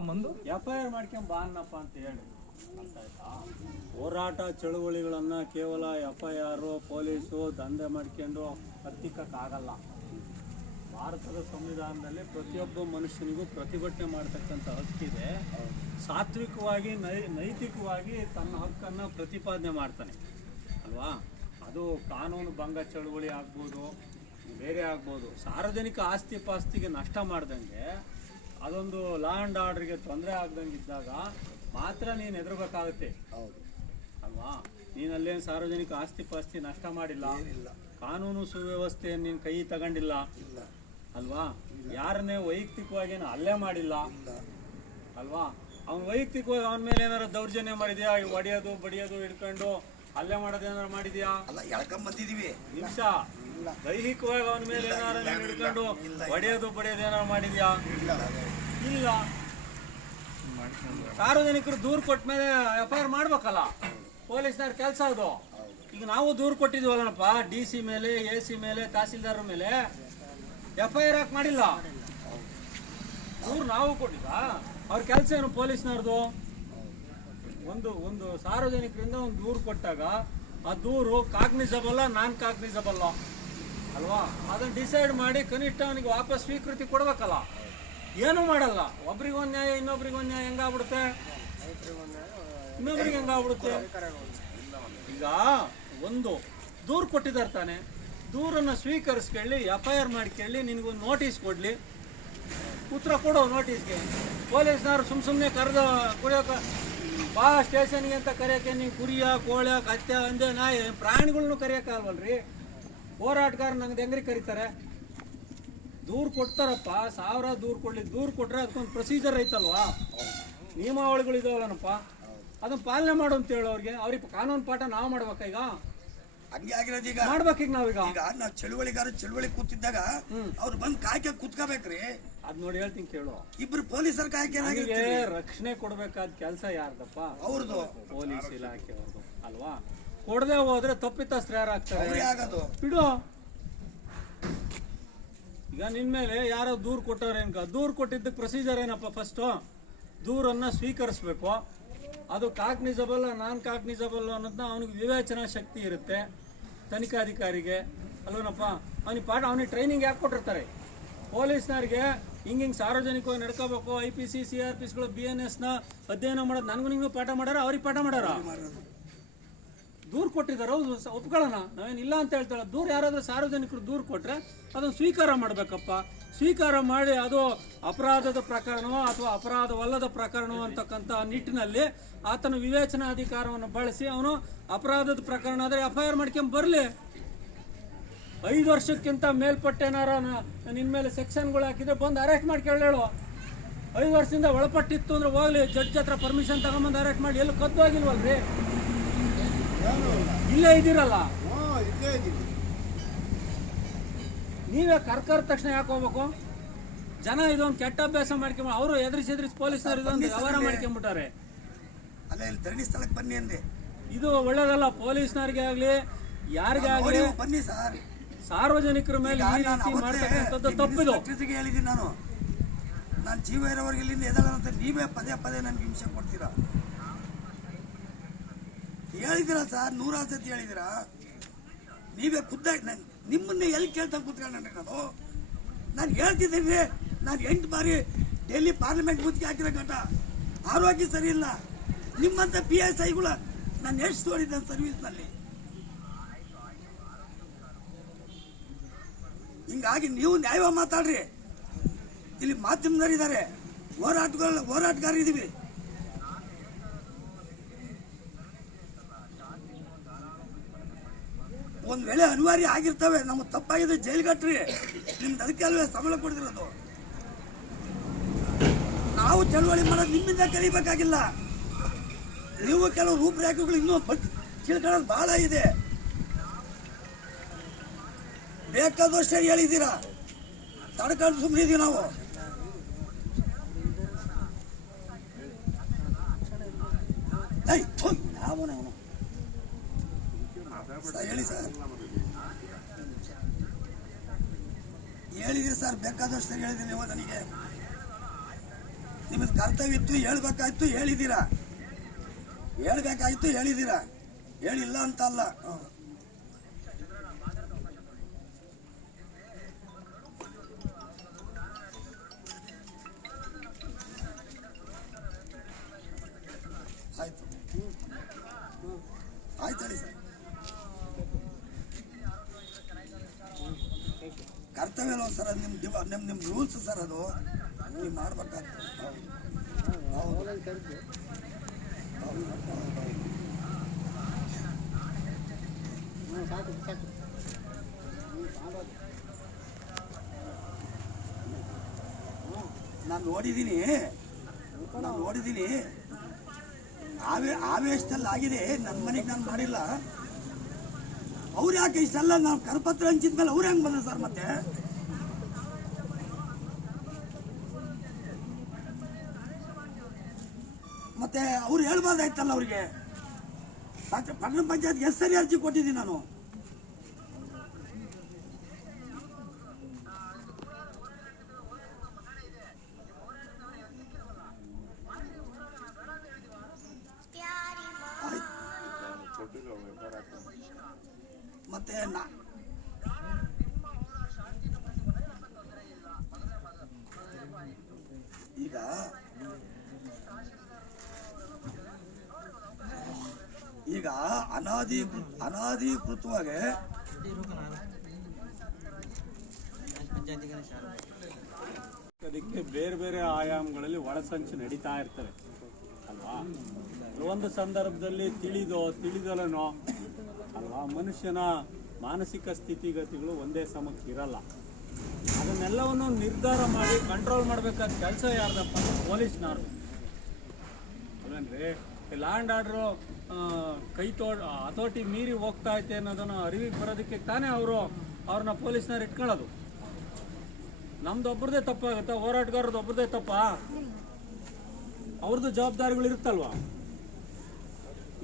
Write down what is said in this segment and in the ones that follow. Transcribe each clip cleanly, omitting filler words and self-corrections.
ಮಾಡ್ಕೊಂಬಂದು FIR ಮಾಡ್ಕೊಂಡ್ ಬಾ ಅನ್ನಪ್ಪ ಅಂತ ಹೇಳಿ. ಅರ್ಥ ಆಯ್ತಾ? ಹೋರಾಟ ಚಳುವಳಿಗಳನ್ನ ಕೇವಲ FIR ಪೊಲೀಸು ದಂಧೆ ಮಾಡ್ಕೊಂಡು ಹತ್ತಿಕ್ಕಾಗಲ್ಲ. ಭಾರತದ ಸಂವಿಧಾನದಲ್ಲಿ ಪ್ರತಿಯೊಬ್ಬ ಮನುಷ್ಯನಿಗೂ ಪ್ರತಿಭಟನೆ ಮಾಡ್ತಕ್ಕಂಥ ಹಕ್ಕಿದೆ. ಸಾತ್ವಿಕವಾಗಿ ನೈತಿಕವಾಗಿ ತನ್ನ ಹಕ್ಕನ್ನು ಪ್ರತಿಪಾದನೆ ಮಾಡ್ತಾನೆ ಅಲ್ವಾ? ಅದು ಕಾನೂನು ಭಂಗ ಚಳುವಳಿ ಆಗ್ಬೋದು, ಬೇರೆ ಆಗ್ಬೋದು. ಸಾರ್ವಜನಿಕ ಆಸ್ತಿ ಪಾಸ್ತಿಗೆ ನಷ್ಟ ಮಾಡ್ದಂಗೆ, ಅದೊಂದು ಲಾ ಆ್ಯಂಡ್ ಆರ್ಡ್ರಿಗೆ ತೊಂದರೆ ಆಗ್ದಂಗೆ ಇದ್ದಾಗ ಮಾತ್ರ ನೀನು ಹೆದರ್ಬೇಕಾಗುತ್ತೆ ಅಲ್ವಾ? ನೀನಲ್ಲೇನು ಸಾರ್ವಜನಿಕ ಆಸ್ತಿ ಪಾಸ್ತಿ ನಷ್ಟ ಮಾಡಿಲ್ಲ, ಕಾನೂನು ಸುವ್ಯವಸ್ಥೆಯನ್ನು ನೀನು ಕೈ ತಗೊಂಡಿಲ್ಲ ಅಲ್ವಾ? ಯಾರನ್ನೇ ವೈಯಕ್ತಿಕವಾಗಿ ಹಲ್ಲೆ ಮಾಡಿಲ್ಲ ಅಲ್ವಾ? ಅವ್ನು ವೈಯಕ್ತಿಕವಾಗಿ ಅವನ ಮೇಲೆ ಏನಾರು ದೌರ್ಜನ್ಯ ಮಾಡಿದ್ಯಾ? ಹೊಡೆಯೋದು ಬಡಿಯೋದು ಹಿಡ್ಕೊಂಡು ಹಲ್ಲೆ ಮಾಡೋದು ಏನಾರು ಮಾಡಿದ್ಯಾ? ನಿಮಿಷ ದೈಹಿಕವಾಗಿ ಅವನ ಮೇಲೆ ಏನಾರು ಹಿಡ್ಕೊಂಡು ಹೊಡೆಯೋದು ಬಡಿಯೋದು ಏನಾರು ಮಾಡಿದ್ಯಾ? ಇಲ್ಲ. ಸಾರ್ವಜನಿಕರು ದೂರು ಕೊಟ್ಟ ಮೇಲೆ FIR ಮಾಡ್ಬೇಕಲ್ಲ, ಪೊಲೀಸ್ನವ್ರ ಕೆಲಸ ಅದು. ಈಗ ನಾವು ದೂರು ಕೊಟ್ಟಿದ್ವಲ್ಲಪ್ಪ DC ಮೇಲೆ, AC ಮೇಲೆ, ತಹಸೀಲ್ದಾರ್ ಮೇಲೆ. FIR ಯಾಕೆ ಮಾಡಿಲ್ಲ? ದೂರು ನಾವು ಕೊಟ್ಟಿದ್ದ. ಅವ್ರ ಕೆಲಸ ಏನು ಪೊಲೀಸ್ನವ್ರದ್ದು? ಒಂದು ಸಾರ್ವಜನಿಕರಿಂದ ಒಂದು ದೂರು ಕೊಟ್ಟಾಗ ಆ ದೂರು ಕಾಗ್ನಿಸಬಲ್ಲ, ನಾನ್ ಕಾಗ್ನಿಸಬಲ್ಲ ಅಲ್ವಾ? ಅದನ್ನು ಡಿಸೈಡ್ ಮಾಡಿ ಕನಿಷ್ಠ ಅವನಿಗೆ ವಾಪಸ್ ಸ್ವೀಕೃತಿ ಕೊಡ್ಬೇಕಲ್ಲ. ಏನೂ ಮಾಡಲ್ಲ. ಒಬ್ರಿಗೊಂದು ನ್ಯಾಯ, ಇನ್ನೊಬ್ರಿಗೊಂದು ನ್ಯಾಯ ಹೆಂಗಾಗ್ಬಿಡುತ್ತೆ? ಇನ್ನೊಬ್ರಿಗೆ ಹೆಂಗಾಗ್ಬಿಡುತ್ತೆ? ಈಗ ಒಂದು ದೂರು ಕೊಟ್ಟಿದ್ದಾರೆ ತಾನೆ, ದೂರನ್ನು ಸ್ವೀಕರಿಸ್ಕೊಳ್ಳಿ, FIR ಮಾಡ್ಕೊಳ್ಳಿ, ನಿನಗೊಂದು ನೋಟಿಸ್ ಕೊಡಲಿ, ಉತ್ತರ ಕೊಡೋ ನೋಟಿಸ್ಗೆ. ಪೊಲೀಸ್ನವ್ರು ಸುಮ್ಮನೆ ಕರೆದು ಕುಡಿಯೋಕೆ ಬಾ ಸ್ಟೇಷನ್ಗೆ ಅಂತ ಕರೆಯೋಕೆ ನೀವು ಕುರಿಯ, ಕೋಳ್ಯ, ಕತ್ತೆ, ಅಂದೆ, ನಾಯಿ, ಪ್ರಾಣಿಗಳ್ನು ಕರೆಯೋಕ್ಕಾಗಲ್ರಿ. ಹೋರಾಟಗಾರ ನಂಗೆ ಹೆಂಗ್ರಿ ಕರೀತಾರೆ? ದೂರು ಕೊಡ್ತಾರಪ್ಪ, 1000 ದೂರು ಕೊಡ್ಲಿ. ದೂರು ಕೊಟ್ರೆ ಅದಕ್ಕೊಂದು ಪ್ರೊಸೀಜರ್ ಐತಲ್ವಾ? ನಿಯಮಾವಳಿಗಳು ಇದಾವಲ್ಲನಪ್ಪ, ಅದನ್ನ ಪಾಲನೆ ಮಾಡು ಅಂತ ಹೇಳೋ ಅವ್ರಿಗೆ ಕಾನೂನು ಪಾಠ ನಾವು ಮಾಡ್ಬೇಕಾ? ಈಗ ಹಂಗೆ ಆಗಿರೋದು. ಈಗ ಮಾಡ್ಬೇಕೀಗ ನಾವೀಗ ನಾವು ಚಳುವಳಿ ಕೂತಿದ್ದಾಗ ಅವ್ರು ಬಂದು ಕಾಯ್ಕೆ ಕೂತ್ಕೋಬೇಕ್ರಿ. ಅದ್ ನೋಡಿ ಹೇಳ್ತೀನಿ ಕೇಳು. ಇಬ್ರು ಪೊಲೀಸರ ಕಾಯ್ಕೆ ರಕ್ಷಣೆ ಕೊಡ್ಬೇಕಾದ ಕೆಲಸ ಯಾರ್ದಪ್ಪ? ಅವ್ರದ್ದು, ಪೊಲೀಸ್ ಇಲಾಖೆ ಅವ್ರದ್ದು ಅಲ್ವಾ? ಕೊಡದೆ ಹೋದ್ರೆ ತಪ್ಪಿತಸ್ಥರು ಯಾರಾಗ್ತಾರೆ? ಆಗೋದು ಬಿಡು. ಈಗ ನಿನ್ ಮೇಲೆ ಯಾರೋ ದೂರು ಕೊಟ್ಟವ್ರೆ ಅನ್ಕ, ದೂರು ಕೊಟ್ಟಿದ್ದಕ್ಕೆ ಪ್ರೊಸೀಜರ್ ಏನಪ್ಪ? ಫಸ್ಟ್ ದೂರನ್ನ ಸ್ವೀಕರಿಸ್ಬೇಕು. ಅದು ಕಾಗ್ನಿಸಬಲ್, ನಾನ್ ಕಾಗ್ನಿಸಬಲ್ ಅನ್ನೋದನ್ನ ಅವನಿಗೆ ವಿವೇಚನಾ ಶಕ್ತಿ ಇರುತ್ತೆ ತನಿಖಾಧಿಕಾರಿಗೆ ಅಲ್ವನಪ್ಪ? ಅವನಿಗೆ ಟ್ರೈನಿಂಗ್ ಯಾಕೆ ಕೊಟ್ಟಿರ್ತಾರೆ? ಪೊಲೀಸ್ನವ್ರಿಗೆ ಹಿಂಗೆ ಸಾರ್ವಜನಿಕವಾಗಿ ನಡ್ಕೋಬೇಕು, IPC CRPSಗಳು BNSನ ಅಧ್ಯಯನ ಮಾಡೋದು ನನಗೂ ನಿಂಗೂ ಪಾಠ ಮಾಡ್ಯಾರ, ಅವ್ರಿಗೆ ಪಾಠ ಮಾಡ್ಯಾರ? ದೂರು ಕೊಟ್ಟಿದ್ದಾರೆ, ಹೌದು ಒಪ್ಕೊಳ್ಳೋಣ, ನಾವೇನಿಲ್ಲ ಅಂತ ಹೇಳ್ತಾಳೆ. ದೂರು ಯಾರಾದ್ರೂ ಸಾರ್ವಜನಿಕರು ದೂರು ಕೊಟ್ರೆ ಅದನ್ನು ಸ್ವೀಕಾರ ಮಾಡಬೇಕಪ್ಪ. ಸ್ವೀಕಾರ ಮಾಡಿ ಅದು ಅಪರಾಧದ ಪ್ರಕರಣವೋ ಅಥವಾ ಅಪರಾಧವಲ್ಲದ ಪ್ರಕರಣವೋ ಅಂತಕ್ಕಂಥ ನಿಟ್ಟಿನಲ್ಲಿ ಆತನ ವಿವೇಚನಾಧಿಕಾರವನ್ನು ಬಳಸಿ ಅವನು ಅಪರಾಧದ ಪ್ರಕರಣ ಆದರೆ FIR ಮಾಡ್ಕೊಂಡ್ ಬರಲಿ. 5 ವರ್ಷಕ್ಕಿಂತ ಮೇಲ್ಪಟ್ಟೇನಾರ ನಿನ್ನ ಮೇಲೆ ಸೆಕ್ಷನ್ಗಳು ಹಾಕಿದ್ರೆ ಬಂದು ಅರೆಸ್ಟ್ ಮಾಡ್ಕೊಳ್ಳೇಳು. 5 ವರ್ಷದಿಂದ ಒಳಪಟ್ಟಿತ್ತು ಅಂದ್ರೆ ಹೋಗ್ಲಿ, ಜಡ್ಜ್ ಹತ್ರ ಪರ್ಮಿಷನ್ ತಗೊಂಬಂದು ಅರೆಸ್ಟ್ ಮಾಡಿ. ಎಲ್ಲೂ ಕದ್ದು ಆಗಿಲ್ವಲ್ರಿ? ಇಲ್ಲೇ ಇದ್ದೀರಲ್ಲ, ನೀವೇ ಕರ್ಕರ್ ತಕ್ಷಣ ಯಾಕೆ ಹೋಗ್ಬೇಕು? ಜನ ಇದೊಂದು ಕೆಟ್ಟ ಅಭ್ಯಾಸ ಮಾಡ್ಕೊಂಡ್ ಅವರು ಎದುರಿಸಿ ಪೊಲೀಸರು ಇದೊಂದು ವ್ಯವಹಾರ ಮಾಡ್ಕೊಂಡ್ಬಿಟ್ಟಾರೆ. ಧರಣಿ ಸ್ಥಳಕ್ಕೆ ಬನ್ನಿ ಅಂದೆ. ಇದು ಒಳ್ಳೇದಲ್ಲ. ಪೊಲೀಸ್ನವ್ರಿಗೆ ಆಗ್ಲಿ ಯಾರಿಗೆ ಆಗ್ಲಿ ಬನ್ನಿ ಸರ್. ಸಾರ್ವಜನಿಕರ ಮೇಲೆ ಈ ರೀತಿ ಮಾಡ್ತಕ್ಕಂಥದ್ದು ತಪ್ಪಿದು. ಹೇಳಿದ್ದೀನಿ ನಾನು ಜೀವ ಇರೋವರೆಗೆ ಇಲ್ಲಿಂದ ಎದಳಂತ ನೀವೇ ಪದೇ ನನ್ಗೆ ಹಿಂಸೆ ಕೊಡ್ತೀರಾ? ಹೇಳಿದಿರಾ ಸರ್, 100 ಸತಿ ಹೇಳಿದಿರಾ. ನೀವೇ ಖುದ್ದಾಗಿ ನಿಮ್ಮನ್ನೇ ಎಲ್ಲಿ ಕೇಳ್ತಾ ಕೂತ್ಕೊಂಡ್ರಿ? ನಾನು ಹೇಳ್ತಿದ್ದೀನಿ, ನಾನು 8 ಬಾರಿ ಡೆಲ್ಲಿ ಪಾರ್ಲಿಮೆಂಟ್ ಬೂತ್ಗೆ ಹಾಕಿರೋ ಘಟ. ಆರೋಗ್ಯ ಸರಿ ಇಲ್ಲ. ನಿಮ್ಮಂತ PSIಗಳ ನಾನು ಎಷ್ಟು ನೋಡಿದ್ದೆ ಸರ್ವಿಸ್ನಲ್ಲಿ. ಹಿಂಗಾಗಿ ನೀವು ನ್ಯಾಯವಾಗಿ ಮಾತಾಡ್ರಿ. ಇಲ್ಲಿ ಮಾಧ್ಯಮದವರಿದ್ದಾರೆ, ಹೋರಾಟಗಾರರಿದ್ದೀವಿ. ಒಂದ್ ವೇಳೆ ಅನಿವಾರ್ಯ ಆಗಿರ್ತವೆ, ನಮ್ಗೆ ತಪ್ಪಾಗಿದೆ, ಜೈಲ್ಗಟ್ರಿ. ನಿಮ್ದು ಅದಕ್ಕೆ ಅಲ್ವೇ ಸಂಬಳ ಕೊಡ್ತಿರೋದು. ನಾವು ಚಳವಳಿ ಮಾಡೋದು ನಿಮ್ಮಿಂದ ಕಲಿಬೇಕಾಗಿಲ್ಲ. ನೀವು ಕೆಲವು ರೂಪರೇಖೆಗಳು ಇನ್ನೂ ತಿಳ್ಕೊಳ್ಳೋದು ಬಹಳ ಇದೆ. ಬೇಕಾದಷ್ಟೇ ಹೇಳಿದ್ದೀರಾ, ತಡ್ಕೊಂಡು ಸುಮ್ಮನೆ ಇದೀವಿ ನಾವು. ಹೇಳಿ ಸರ್, ಹೇಳಿದ್ರಿ ಸರ್, ಬೇಕಾದಷ್ಟು ಹೇಳಿದ್ರಿ ನೀವು ನನಗೆ. ನಿಮಗೆ ಕರ್ತವ್ಯ ಇತ್ತು, ಹೇಳ್ಬೇಕಾಯ್ತು, ಹೇಳಿದ್ದೀರಾ. ಹೇಳ್ಬೇಕಾಯ್ತು, ಹೇಳಿದ್ದೀರಾ. ಹೇಳಿಲ್ಲ ಅಂತ ಅಲ್ಲ. ಆಯ್ತು ಆಯ್ತು ಹೇಳಿ ಸರ್. ಕರ್ತವ್ಯ ಅಲ್ವ ಸರ್, ಅದು ನಿಮ್ಮ ರೂಲ್ಸ್ ಸರ್, ಅದು ನೀವು ಮಾಡ್ಬೇಕಾಗ್ತದೆ. ನಾನು ನೋಡಿದ್ದೀನಿ ಆವೇಶದಲ್ಲಿ ಆಗಿದೆ. ನನ್ನ ಮನೆಗೆ ನಾನು ಮಾಡಿಲ್ಲ. ಅವ್ರು ಯಾಕೆ ಇಷ್ಟೆಲ್ಲ ನಾವು ಕರಪತ್ರ ಹಂಚಿದ್ಮೇಲೆ ಅವ್ರು ಹೆಂಗೆ ಬಂದ ಸರ್? ಮತ್ತೆ ಅವ್ರು ಹೇಳ್ಬಾರ್ದಾಯ್ತಲ್ಲ ಅವ್ರಿಗೆ. ಪಟ್ಟಣ ಪಂಚಾಯತ್ಗೆ ಎಷ್ಟು ಸರಿ ಅರ್ಜಿ ಕೊಟ್ಟಿದ್ದೀನಿ ನಾನು. ಮತ್ತೆ ಈಗ ಅನಾಧಿಕೃತವಾಗಿ ಅದಕ್ಕೆ ಬೇರೆ ಬೇರೆ ಆಯಾಮಗಳಲ್ಲಿ ಒಳಸಂಚು ನಡೀತಾ ಇರ್ತವೆ ಅಲ್ವಾ. ಒಂದು ಸಂದರ್ಭದಲ್ಲಿ ತಿಳಿದಲನೋ ಅಲ್ವಾ, ಮನುಷ್ಯನ ಮಾನಸಿಕ ಸ್ಥಿತಿಗತಿಗಳು ಒಂದೇ ಸಮಕ್ಕೆ ಇರಲ್ಲ. ಅದನ್ನೆಲ್ಲವನ್ನು ನಿರ್ಧಾರ ಮಾಡಿ ಕಂಟ್ರೋಲ್ ಮಾಡಬೇಕಾದ ಕೆಲಸ ಯಾರ್ದಪ್ಪ? ಪೊಲೀಸ್ನವ್ರು ಅಲ್ವೇನ್ರಿ. ಲಾ ಆ್ಯಂಡ್ ಆರ್ಡ್ರು ಹತೋಟಿ ಮೀರಿ ಹೋಗ್ತಾ ಐತೆ ಅನ್ನೋದನ್ನು ಅರಿವಿಗೆ ಬರೋದಕ್ಕೆ ತಾನೇ ಅವ್ರನ್ನ ಪೊಲೀಸ್ನವ್ರು ಇಟ್ಕೊಳ್ಳೋದು. ನಮ್ದೊಬ್ಬರದೇ ತಪ್ಪಾಗುತ್ತಾ? ಹೋರಾಟಗಾರದ್ದು ಒಬ್ಬರದೇ ತಪ್ಪ? ಅವ್ರದ್ದು ಜವಾಬ್ದಾರಿಗಳು ಇರುತ್ತಲ್ವಾ.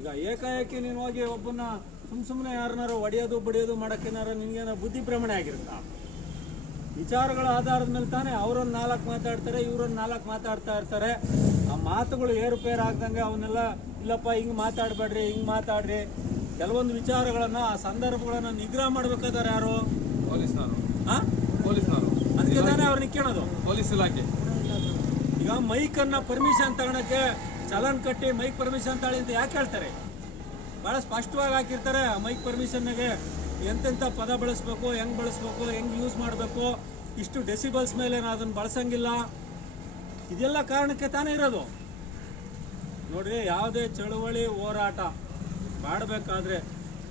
ಈಗ ಏಕಾಏಕಿ ನೀನು ಹೋಗಿ ಒಬ್ಬನ್ನ ಸುಮ್ಮನೆ ಯಾರನ್ನಾರು ಹೊಡೆಯೋದು ಬಡಿಯೋದು ಮಾಡೋಕ್ಕೇನಾರು ನಿನ್ಗೇನಾರು ಬುದ್ಧಿ ಭ್ರಮಣೆ ಆಗಿರುತ್ತಾ? ವಿಚಾರಗಳ ಆಧಾರದ ಮೇಲೆ ತಾನೇ ಅವರೊಂದು 4 ಮಾತಾಡ್ತಾರೆ, ಇವರೊಂದು 4 ಮಾತಾಡ್ತಾ ಇರ್ತಾರೆ. ಆ ಮಾತುಗಳು ಏರುಪೇರು ಆಗ್ದಂಗೆ ಅವನ್ನೆಲ್ಲ ಇಲ್ಲಪ್ಪ ಹಿಂಗೆ ಮಾತಾಡಬೇಡ್ರಿ, ಹಿಂಗೆ ಮಾತಾಡ್ರಿ. ಕೆಲವೊಂದು ವಿಚಾರಗಳನ್ನ, ಆ ಸಂದರ್ಭಗಳನ್ನ ನಿಗ್ರಹ ಮಾಡ್ಬೇಕಾದ್ರೆ ಯಾರು? ಪೊಲೀಸ್ನವರು. ಅದಕ್ಕೆ ತಾನೇ ಅವ್ರು ನಿಕ್ಕೋಣದು, ಪೊಲೀಸ್ ಇಲಾಖೆ. ಈಗ ಮೈಕನ್ನ ಪರ್ಮಿಷನ್ ತಗೊಳಕ್ಕೆ ಚಲನ್ ಕಟ್ಟಿ ಮೈಕ್ ಪರ್ಮಿಷನ್ ತಗೊಳ್ಳಿ ಅಂತ ಯಾಕೆ ಹೇಳ್ತಾರೆ? ಭಾಳ ಸ್ಪಷ್ಟವಾಗಿ ಹಾಕಿರ್ತಾರೆ. ಮೈಕ್ ಪರ್ಮಿಷನ್ಗೆ ಎಂತೆಂಥ ಪದ ಬಳಸ್ಬೇಕು, ಹೆಂಗೆ ಬಳಸ್ಬೇಕು, ಹೆಂಗೆ ಯೂಸ್ ಮಾಡಬೇಕು, ಇಷ್ಟು ಡೆಸಿಬಲ್ಸ್ ಮೇಲೆ ಅದನ್ನು ಬಳಸಂಗಿಲ್ಲ. ಇದೆಲ್ಲ ಕಾರಣಕ್ಕೆ ತಾನೇ ಇರೋದು. ನೋಡ್ರಿ, ಯಾವುದೇ ಚಳುವಳಿ ಹೋರಾಟ ಮಾಡಬೇಕಾದ್ರೆ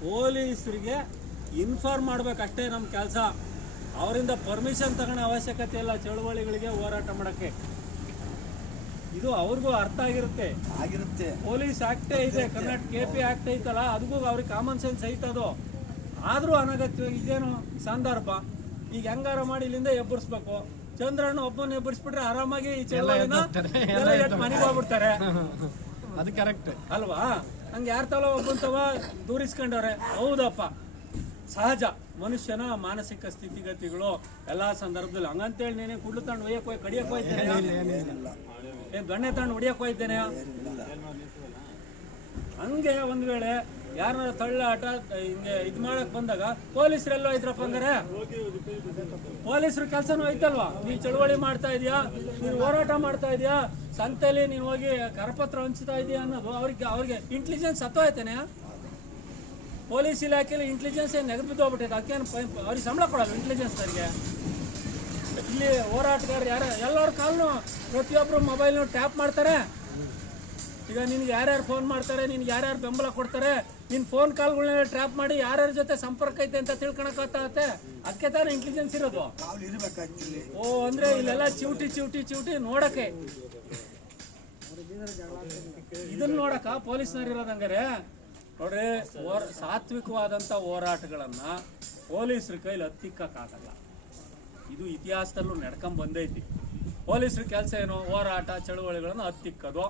ಪೊಲೀಸರಿಗೆ ಇನ್ಫಾರ್ಮ್ ಮಾಡ್ಬೇಕಷ್ಟೇ ನಮ್ಮ ಕೆಲಸ. ಅವರಿಂದ ಪರ್ಮಿಷನ್ ತಗೊಳ್ಳೋ ಅವಶ್ಯಕತೆ ಇಲ್ಲ ಚಳುವಳಿಗಳಿಗೆ, ಹೋರಾಟ ಮಾಡೋಕ್ಕೆ. ಇದು ಅವ್ರಿಗೂ ಅರ್ಥ ಆಗಿರುತ್ತೆ. ಪೊಲೀಸ್ ಆಕ್ಟೇ ಇದೆ, ಕರ್ನಾಟಕ KP ಆಕ್ಟ್ ಐತಲ್ಲ, ಅದಕ್ಕೂ ಅವ್ರಿಗೆ ಕಾಮನ್ ಸೆನ್ಸ್ ಐತದು. ಆದರೂ ಅನಗತ್ಯವಾಗಿ ಇದೇನು ಸಂದರ್ಭ? ಈಗ ಹೆಂಗಾರ ಮಾಡಿ ಇಲ್ಲಿಂದ ಎಬ್ಬರಿಸ್ಬೇಕು. ಚಂದ್ರಣ್ಣ ಒಬ್ಬನ ಎಬ್ಬರಿಸ್ಬಿಟ್ರೆ ಆರಾಮಾಗಿ ಈ ಚಳುವಳಿನ ಮನೆಗೆ ಹೋಗ್ಬಿಡ್ತಾರೆ. ಅದು ಕರೆಕ್ಟ್ ಅಲ್ವಾ? ಹಂಗೆ ಯಾರ ತಲ ಒಬ್ಬಂತವ ದೂರಿಸ್ಕೊಂಡವ್ರೆ. ಹೌದಪ್ಪ, ಸಹಜ. ಮನುಷ್ಯನ ಮಾನಸಿಕ ಸ್ಥಿತಿಗತಿಗಳು ಎಲ್ಲಾ ಸಂದರ್ಭದಲ್ಲಿ. ಹಂಗಂತೇಳಿ ನೀನೇ ಕುಡ್ಲು ತಂಡು ಒಯ್ಯಕ್ ಹೋಗಿ ಕಡಿಯಕ್ ಹೋಯ್ತೇನೆ, ಗಣ್ಣೆ ತಂಡು ಹೊಡಿಯಕ್ ಹೋಯ್ತೇನೆ. ಹಂಗೆ ಒಂದ್ ವೇಳೆ ಯಾರನ್ನ ತಳ್ಳಾಟ ಹಿಂಗೆ ಇದ್ ಮಾಡಕ್ ಬಂದಾಗ ಪೊಲೀಸರೆಲ್ಲ ಇದ್ರಪ್ಪ ಹಂಗಾರೆ? ಪೊಲೀಸರ ಕೆಲ್ಸನೂ ಐತಲ್ವಾ? ನೀನ್ ಚಳುವಳಿ ಮಾಡ್ತಾ ಇದೀಯಾ, ನೀನು ಹೋರಾಟ ಮಾಡ್ತಾ ಇದೀಯಾ, ಸಂತೆಯಲ್ಲಿ ನೀನು ಹೋಗಿ ಕರಪತ್ರ ಹಂಚ್ತಾ ಇದೀಯಾ ಅನ್ನೋದು ಅವ್ರಿಗೆ ಇಂಟೆಲಿಜೆನ್ಸ್ ಹತ್ತೋಯ್ತೇನೆ. ಪೊಲೀಸ್ ಇಲಾಖೆಯಲ್ಲಿ ಇಂಟೆಲಿಜೆನ್ಸ್ ಏನು ನೆಗೆದು ಬಿದ್ದೋಗ್ಬಿಟ್ಟೈತೆ. ಅದಕ್ಕೇನು ಅವ್ರಿಗೆ ಸಂಬಳ ಕೊಡೋದು ಇಂಟೆಲಿಜೆನ್ಸ್ನವ್ರಿಗೆ? ಇಲ್ಲಿ ಹೋರಾಟಗಾರರು ಎಲ್ಲರ ಕಾಲ್ನು ಪ್ರತಿಯೊಬ್ಬರು ಮೊಬೈಲ್ನು ಟ್ಯಾಪ್ ಮಾಡ್ತಾರೆ. ಈಗ ನಿನ್ಗೆ ಯಾರ್ಯಾರು ಫೋನ್ ಮಾಡ್ತಾರೆ, ನಿನ್ಗೆ ಯಾರ್ಯಾರು ಬೆಂಬಲ ಕೊಡ್ತಾರೆ, ನಿನ್ನ ಫೋನ್ ಕಾಲ್ಗಳನ್ನೆಲ್ಲ ಟ್ರ್ಯಾಪ್ ಮಾಡಿ ಯಾರ್ಯಾರ ಜೊತೆ ಸಂಪರ್ಕ ಐತೆ ಅಂತ ತಿಳ್ಕೊಳಕ್ಕಾಗತ್ತೆ. ಅದಕ್ಕೆ ತಾನೇ ಇಂಟೆಲಿಜೆನ್ಸ್ ಇರೋದು. ಓ ಅಂದ್ರೆ ಇಲ್ಲೆಲ್ಲ ಚಿವುಟಿ ನೋಡಕ್ಕೆ, ಇದನ್ನ ನೋಡಕ ಪೊಲೀಸ್ನವ್ರು ಇರೋದಂಗಾರೆ. ನೋಡ್ರಿ, ಸಾತ್ವಿಕವಾದಂಥ ಹೋರಾಟಗಳನ್ನ ಪೊಲೀಸರ ಕೈಲಿ ಹತ್ತಿಕ್ಕಾಗಲ್ಲ. ಇದು ಇತಿಹಾಸದಲ್ಲೂ ನಡ್ಕೊಂಡ್ ಬಂದೈತಿ. ಪೊಲೀಸರ ಕೆಲಸ ಏನು? ಹೋರಾಟ ಚಳುವಳಿಗಳನ್ನು ಹತ್ತಿಕ್ಕದು,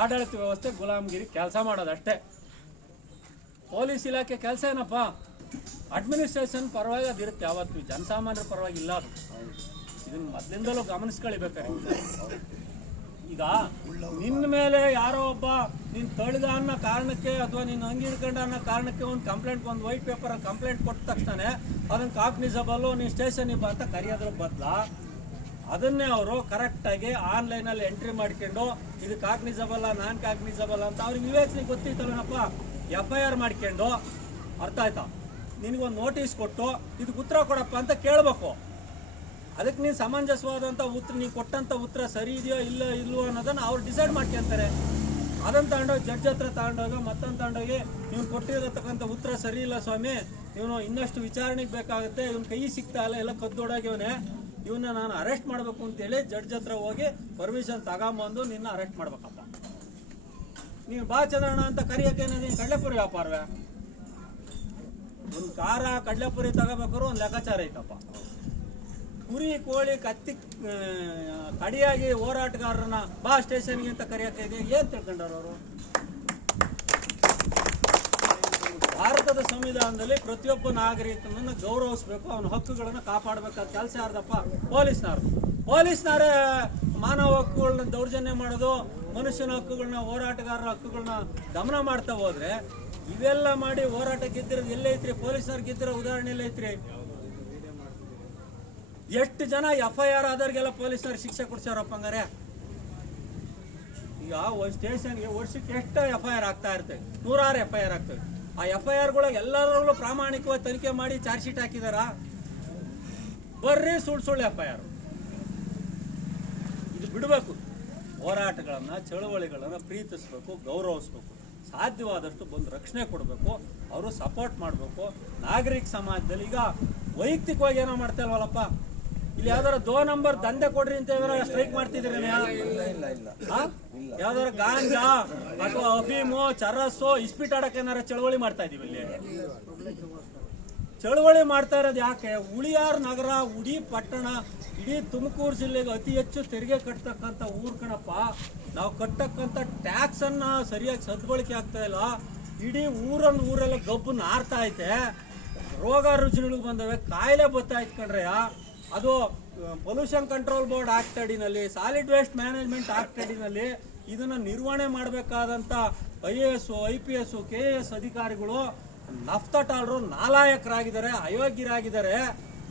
ಆಡಳಿತ ವ್ಯವಸ್ಥೆ ಗುಲಾಮಗಿರಿ ಕೆಲಸ ಮಾಡೋದಷ್ಟೇ. ಪೊಲೀಸ್ ಇಲಾಖೆ ಕೆಲಸ ಏನಪ್ಪ? ಅಡ್ಮಿನಿಸ್ಟ್ರೇಷನ್ ಪರವಾಗಿ ಅದಿರುತ್ತೆ ಯಾವತ್ತು, ಜನಸಾಮಾನ್ಯರ ಪರವಾಗಿ ಇಲ್ಲ ಅದು. ಇದನ್ನ ಮೊದಲಿಂದಲೂ ಗಮನಿಸ್ಕೊಳ್ಬೇಕಾರೆ. ಈಗ ನಿನ್ನ ಮೇಲೆ ಯಾರೋ ಒಬ್ಬ ನೀನ್ ತಳ್ಳಿದ ಅನ್ನೋ ಕಾರಣಕ್ಕೆ ಅಥವಾ ನೀನು ಹಂಗಿಡ್ಕೊಂಡ ಅನ್ನೋ ಕಾರಣಕ್ಕೆ ಒಂದು ಕಂಪ್ಲೇಂಟ್, ಒಂದು ವೈಟ್ ಪೇಪರ್ ಕಂಪ್ಲೇಂಟ್ ಕೊಟ್ಟ ತಕ್ಷಣ ಅದನ್ನ ಕಾಗ್ನಿಸಬಲ್ಲು ನೀನು ಸ್ಟೇಷನಿಗೆ ಅಂತ ಕರೆಯೋದ್ರ ಬದಲ ಅದನ್ನೇ ಅವರು ಕರೆಕ್ಟಾಗಿ ಆನ್ಲೈನಲ್ಲಿ ಎಂಟ್ರಿ ಮಾಡ್ಕೊಂಡು ಇದು ಕಾಗ್ನಿಸಬಲ್ಲ ನಾನ್ ಕಾಗ್ನಿಸಬಲ್ಲ ಅಂತ ಅವ್ರಿಗೆ ವಿವೇಚನೆ ಗೊತ್ತಿತ್ತಲ್ಲನಪ್ಪ, FIR ಮಾಡ್ಕೊಂಡು, ಅರ್ಥ ಆಯ್ತಾ, ನಿನಗೊಂದು ನೋಟಿಸ್ ಕೊಟ್ಟು ಇದಕ್ಕೆ ಉತ್ತರ ಕೊಡಪ್ಪ ಅಂತ ಕೇಳಬೇಕು. ಅದಕ್ಕೆ ನೀನು ಸಮಂಜಸವಾದಂಥ ಉತ್ತರ, ನೀನು ಕೊಟ್ಟಂಥ ಉತ್ತರ ಸರಿ ಇದೆಯೋ ಇಲ್ಲವೋ ಅನ್ನೋದನ್ನು ಅವ್ರು ಡಿಸೈಡ್ ಮಾಡ್ಕೊಂತಾರೆ. ಅದನ್ನು ತಗೊಂಡೋಗಿ ಜಡ್ಜ್ ಹತ್ರ ತಗೊಂಡೋಗಿ ಮತ್ತೊಂದು ತಗೊಂಡೋಗಿ ನೀವು ಕೊಟ್ಟಿರತಕ್ಕಂಥ ಉತ್ತರ ಸರಿ ಇಲ್ಲ ಸ್ವಾಮಿ, ಇವನು ಇನ್ನಷ್ಟು ವಿಚಾರಣೆಗೆ ಬೇಕಾಗುತ್ತೆ, ಇವನು ಕೈ ಸಿಗ್ತಾ ಇಲ್ಲ, ಎಲ್ಲ ಕದ್ದೊಡಾಗಿವನೇ, ಇವನ್ನ ನಾನು ಅರೆಸ್ಟ್ ಮಾಡಬೇಕು ಅಂತೇಳಿ ಜಡ್ಜ್ ಹತ್ರ ಹೋಗಿ ಪರ್ಮಿಷನ್ ತಗೊಂಬಂದು ನಿನ್ನ ಅರೆಸ್ಟ್ ಮಾಡ್ಬೇಕಪ್ಪ. ನೀನು ಬಾ ಚಂದ್ರಣ್ಣ ಅಂತ ಕರಿಯಕ್ಕೆ ನೀನು ಕಡಲೆಪುರಿ ವ್ಯಾಪಾರವೇ? ಒಂದು ಕಾರ ಕಡಲೆಪುರಿ ತಗೋಬೇಕಾದ್ರು ಒಂದು ಲೆಕ್ಕಾಚಾರ ಐತಪ್ಪ. ಕುರಿ ಕೋಳಿ ಕತ್ತಿ ಕಡಿಯಾಗಿ ಹೋರಾಟಗಾರರನ್ನ ಬಾ ಸ್ಟೇಷನ್ಗೆ ಅಂತ ಕರೆಯಕ್ಕೆ ಏನ್ ತಿಳ್ಕೊಂಡಾರ ಅವರು? ಭಾರತದ ಸಂವಿಧಾನದಲ್ಲಿ ಪ್ರತಿಯೊಬ್ಬ ನಾಗರಿಕನನ್ನು ಗೌರವಿಸಬೇಕು, ಅವನ ಹಕ್ಕುಗಳನ್ನು ಕಾಪಾಡಬೇಕಾದ ಕೆಲಸ ಯಾರ್ದಪ್ಪ? ಪೊಲೀಸ್ನವರೇ ಮಾನವ ಹಕ್ಕುಗಳನ್ನ ದೌರ್ಜನ್ಯ ಮಾಡೋದು, ಮನುಷ್ಯನ ಹಕ್ಕುಗಳನ್ನ, ಹೋರಾಟಗಾರರ ಹಕ್ಕುಗಳನ್ನ ದಮನ ಮಾಡ್ತಾ ಹೋದ್ರೆ ಇವೆಲ್ಲ ಮಾಡಿ ಹೋರಾಟ ಗೆದ್ದಿರೋದು ಎಲ್ಲೈತ್ರಿ? ಪೊಲೀಸ್ನವ್ರು ಗೆದ್ದಿರೋ ಉದಾಹರಣೆ ಎಲ್ಲೈತ್ರಿ? ಎಷ್ಟು ಜನ FIR ಆದವ್ರಿಗೆಲ್ಲ ಪೊಲೀಸರು ಶಿಕ್ಷೆ ಕೊಡ್ಸಾರಪ್ಪ ಹಂಗಾರೆ? ಈಗ ಒಂದು ಸ್ಟೇಷನ್ಗೆ ವರ್ಷಕ್ಕೆ ಎಷ್ಟು FIR ಆಗ್ತಾ ಇರ್ತವೆ? 100 FIR ಆಗ್ತವೆ. ಆ FIRಗಳಿಗೆ ಎಲ್ಲರಲ್ಲೂ ಪ್ರಾಮಾಣಿಕವಾಗಿ ತನಿಖೆ ಮಾಡಿ ಚಾರ್ಜ್ ಶೀಟ್ ಹಾಕಿದಾರ? ಬರ್ರಿ ಸುಳ್ಳು FIR. ಇದು ಬಿಡಬೇಕು. ಹೋರಾಟಗಳನ್ನ, ಚಳವಳಿಗಳನ್ನ ಪ್ರೀತಿಸ್ಬೇಕು, ಗೌರವಿಸ್ಬೇಕು, ಸಾಧ್ಯವಾದಷ್ಟು ಬಂದು ರಕ್ಷಣೆ ಕೊಡಬೇಕು, ಅವರು ಸಪೋರ್ಟ್ ಮಾಡಬೇಕು. ನಾಗರಿಕ ಸಮಾಜದಲ್ಲಿ ಈಗ ವೈಯಕ್ತಿಕವಾಗಿ ಏನೋ ಮಾಡ್ತಾ ಇಲ್ವಲ್ಲಪ್ಪ, ಇಲ್ಲಿ ಯಾವ್ದಾರ 2 ನಂಬರ್ ದಂಧೆ ಕೊಡ್ರಿ ಅಂತ ಏನಾರ ಸ್ಟ್ರೈಕ್ ಮಾಡ್ತಿದ್ರಿ? ಯಾವ್ದಾರ ಗಾಂಜಾ ಅಥವಾ ಅಫೀಮು, ಚರಸ್ಸು, ಇಸ್ಪೀಟ್ ಆಡಕ್ಕೆ ಏನಾರ ಚಳವಳಿ ಮಾಡ್ತಾ ಇದೀವಿ? ಇಲ್ಲಿ ಚಳವಳಿ ಮಾಡ್ತಾ ಇರೋದು ಯಾಕೆ? ಉಳಿಯಾರ್ ನಗರ, ಉಡಿ ಪಟ್ಟಣ, ಇಡೀ ತುಮಕೂರು ಜಿಲ್ಲೆಗೆ ಅತಿ ಹೆಚ್ಚು ತೆರಿಗೆ ಕಟ್ತಕ್ಕಂಥ ಊರ್ ಕಣಪ್ಪ. ನಾವು ಕಟ್ಟಕ್ಕಂಥ ಟ್ಯಾಕ್ಸ್ ಅನ್ನ ಸರಿಯಾಗಿ ಸದ್ಬಳಕೆ ಆಗ್ತಾ ಇಲ್ಲ. ಇಡೀ ಊರೆಲ್ಲ ಗಬ್ಬು ನಾರ್ತಾ ಐತೆ, ರೋಗ ರುಜಿನಗಳು ಬಂದವೆ, ಕಾಯಿಲೆ ಬರ್ತಾ ಇತ್ಕೊಂಡ್ರೆ ಅದು ಪೊಲ್ಯೂಷನ್ ಕಂಟ್ರೋಲ್ ಬೋರ್ಡ್ ಆಕ್ಟ್ ಅಡಿನಲ್ಲಿ, ಸಾಲಿಡ್ ವೇಸ್ಟ್ ಮ್ಯಾನೇಜ್ಮೆಂಟ್ ಆಕ್ಟ್ ಅಡಿನಲ್ಲಿ ಇದನ್ನ ನಿರ್ವಹಣೆ ಮಾಡಬೇಕಾದಂಥ IAS, IPS, KAS ಅಧಿಕಾರಿಗಳು ನಫ್ತಟಾಳರು ನಾಲಾಯಕರಾಗಿದ್ದಾರೆ, ಅಯೋಗ್ಯರಾಗಿದ್ದಾರೆ,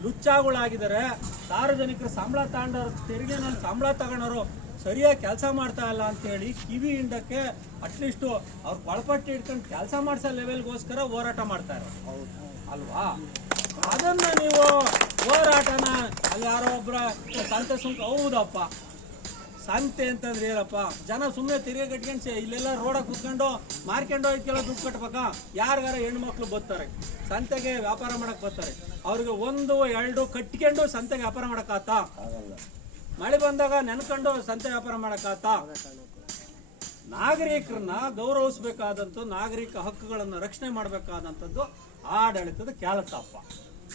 ಲುಚ್ಚಾಗಳಾಗಿದ್ದಾರೆ. ಸಾರ್ವಜನಿಕರ ಸಂಬಳ ತಗೊಂಡವ್ರು, ತೆರಿಗೆನಲ್ಲಿ ಸಂಬಳ ತಗೊಂಡವರು ಸರಿಯಾಗಿ ಕೆಲಸ ಮಾಡ್ತಾ ಇಲ್ಲ ಅಂತೇಳಿ ಕಿವಿ ಹಿಂಡಕ್ಕೆ ಅಟ್ಲೀಸ್ಟು ಅವ್ರು ಕೊಳಪಟ್ಟಿ ಇಟ್ಕೊಂಡು ಕೆಲಸ ಮಾಡಿಸೋ ಲೆವೆಲ್ಗೋಸ್ಕರ ಹೋರಾಟ ಮಾಡ್ತಾರೆ ಅಲ್ವಾ? ಅದನ್ನ ನೀವು ಹೋರಾಟನ ಅಲ್ಲಿ ಯಾರೋ ಒಬ್ಬರ ಸಂತೆ ಸುಂಕ, ಹೌದಪ್ಪ ಸಂತೆ ಅಂತಂದ್ರೆ ಏನಪ್ಪ? ಜನ ಸುಮ್ಮನೆ ತಿರುಗಿ ಕಟ್ಕೊಂಡು ಇಲ್ಲೆಲ್ಲ ರೋಡ ಕುತ್ಕೊಂಡು ಮಾರ್ಕೊಂಡು ಹೋಗ್ಕೆಲ್ಲ ದುಡ್ಡು ಕಟ್ಬೇಕಾ? ಯಾರಿಗಾರ ಹೆಣ್ಮಕ್ಳು ಬರ್ತಾರೆ ಸಂತೆಗೆ ವ್ಯಾಪಾರ ಮಾಡಕ್ ಬರ್ತಾರೆ, ಅವ್ರಿಗೆ 1, 2 ಕಟ್ಕೊಂಡು ಸಂತೆಗೆ ವ್ಯಾಪಾರ ಮಾಡಕ್ಕಾತ? ಮಳೆ ಬಂದಾಗ ನೆನ್ಕೊಂಡು ಸಂತೆ ವ್ಯಾಪಾರ ಮಾಡಕ್ಕಾತ? ನಾಗರಿಕರನ್ನ ಗೌರವಿಸಬೇಕಾದಂಥ, ನಾಗರಿಕ ಹಕ್ಕುಗಳನ್ನು ರಕ್ಷಣೆ ಮಾಡಬೇಕಾದಂಥದ್ದು ಆಡಳಿತದ ಕೆಲಸಪ್ಪ.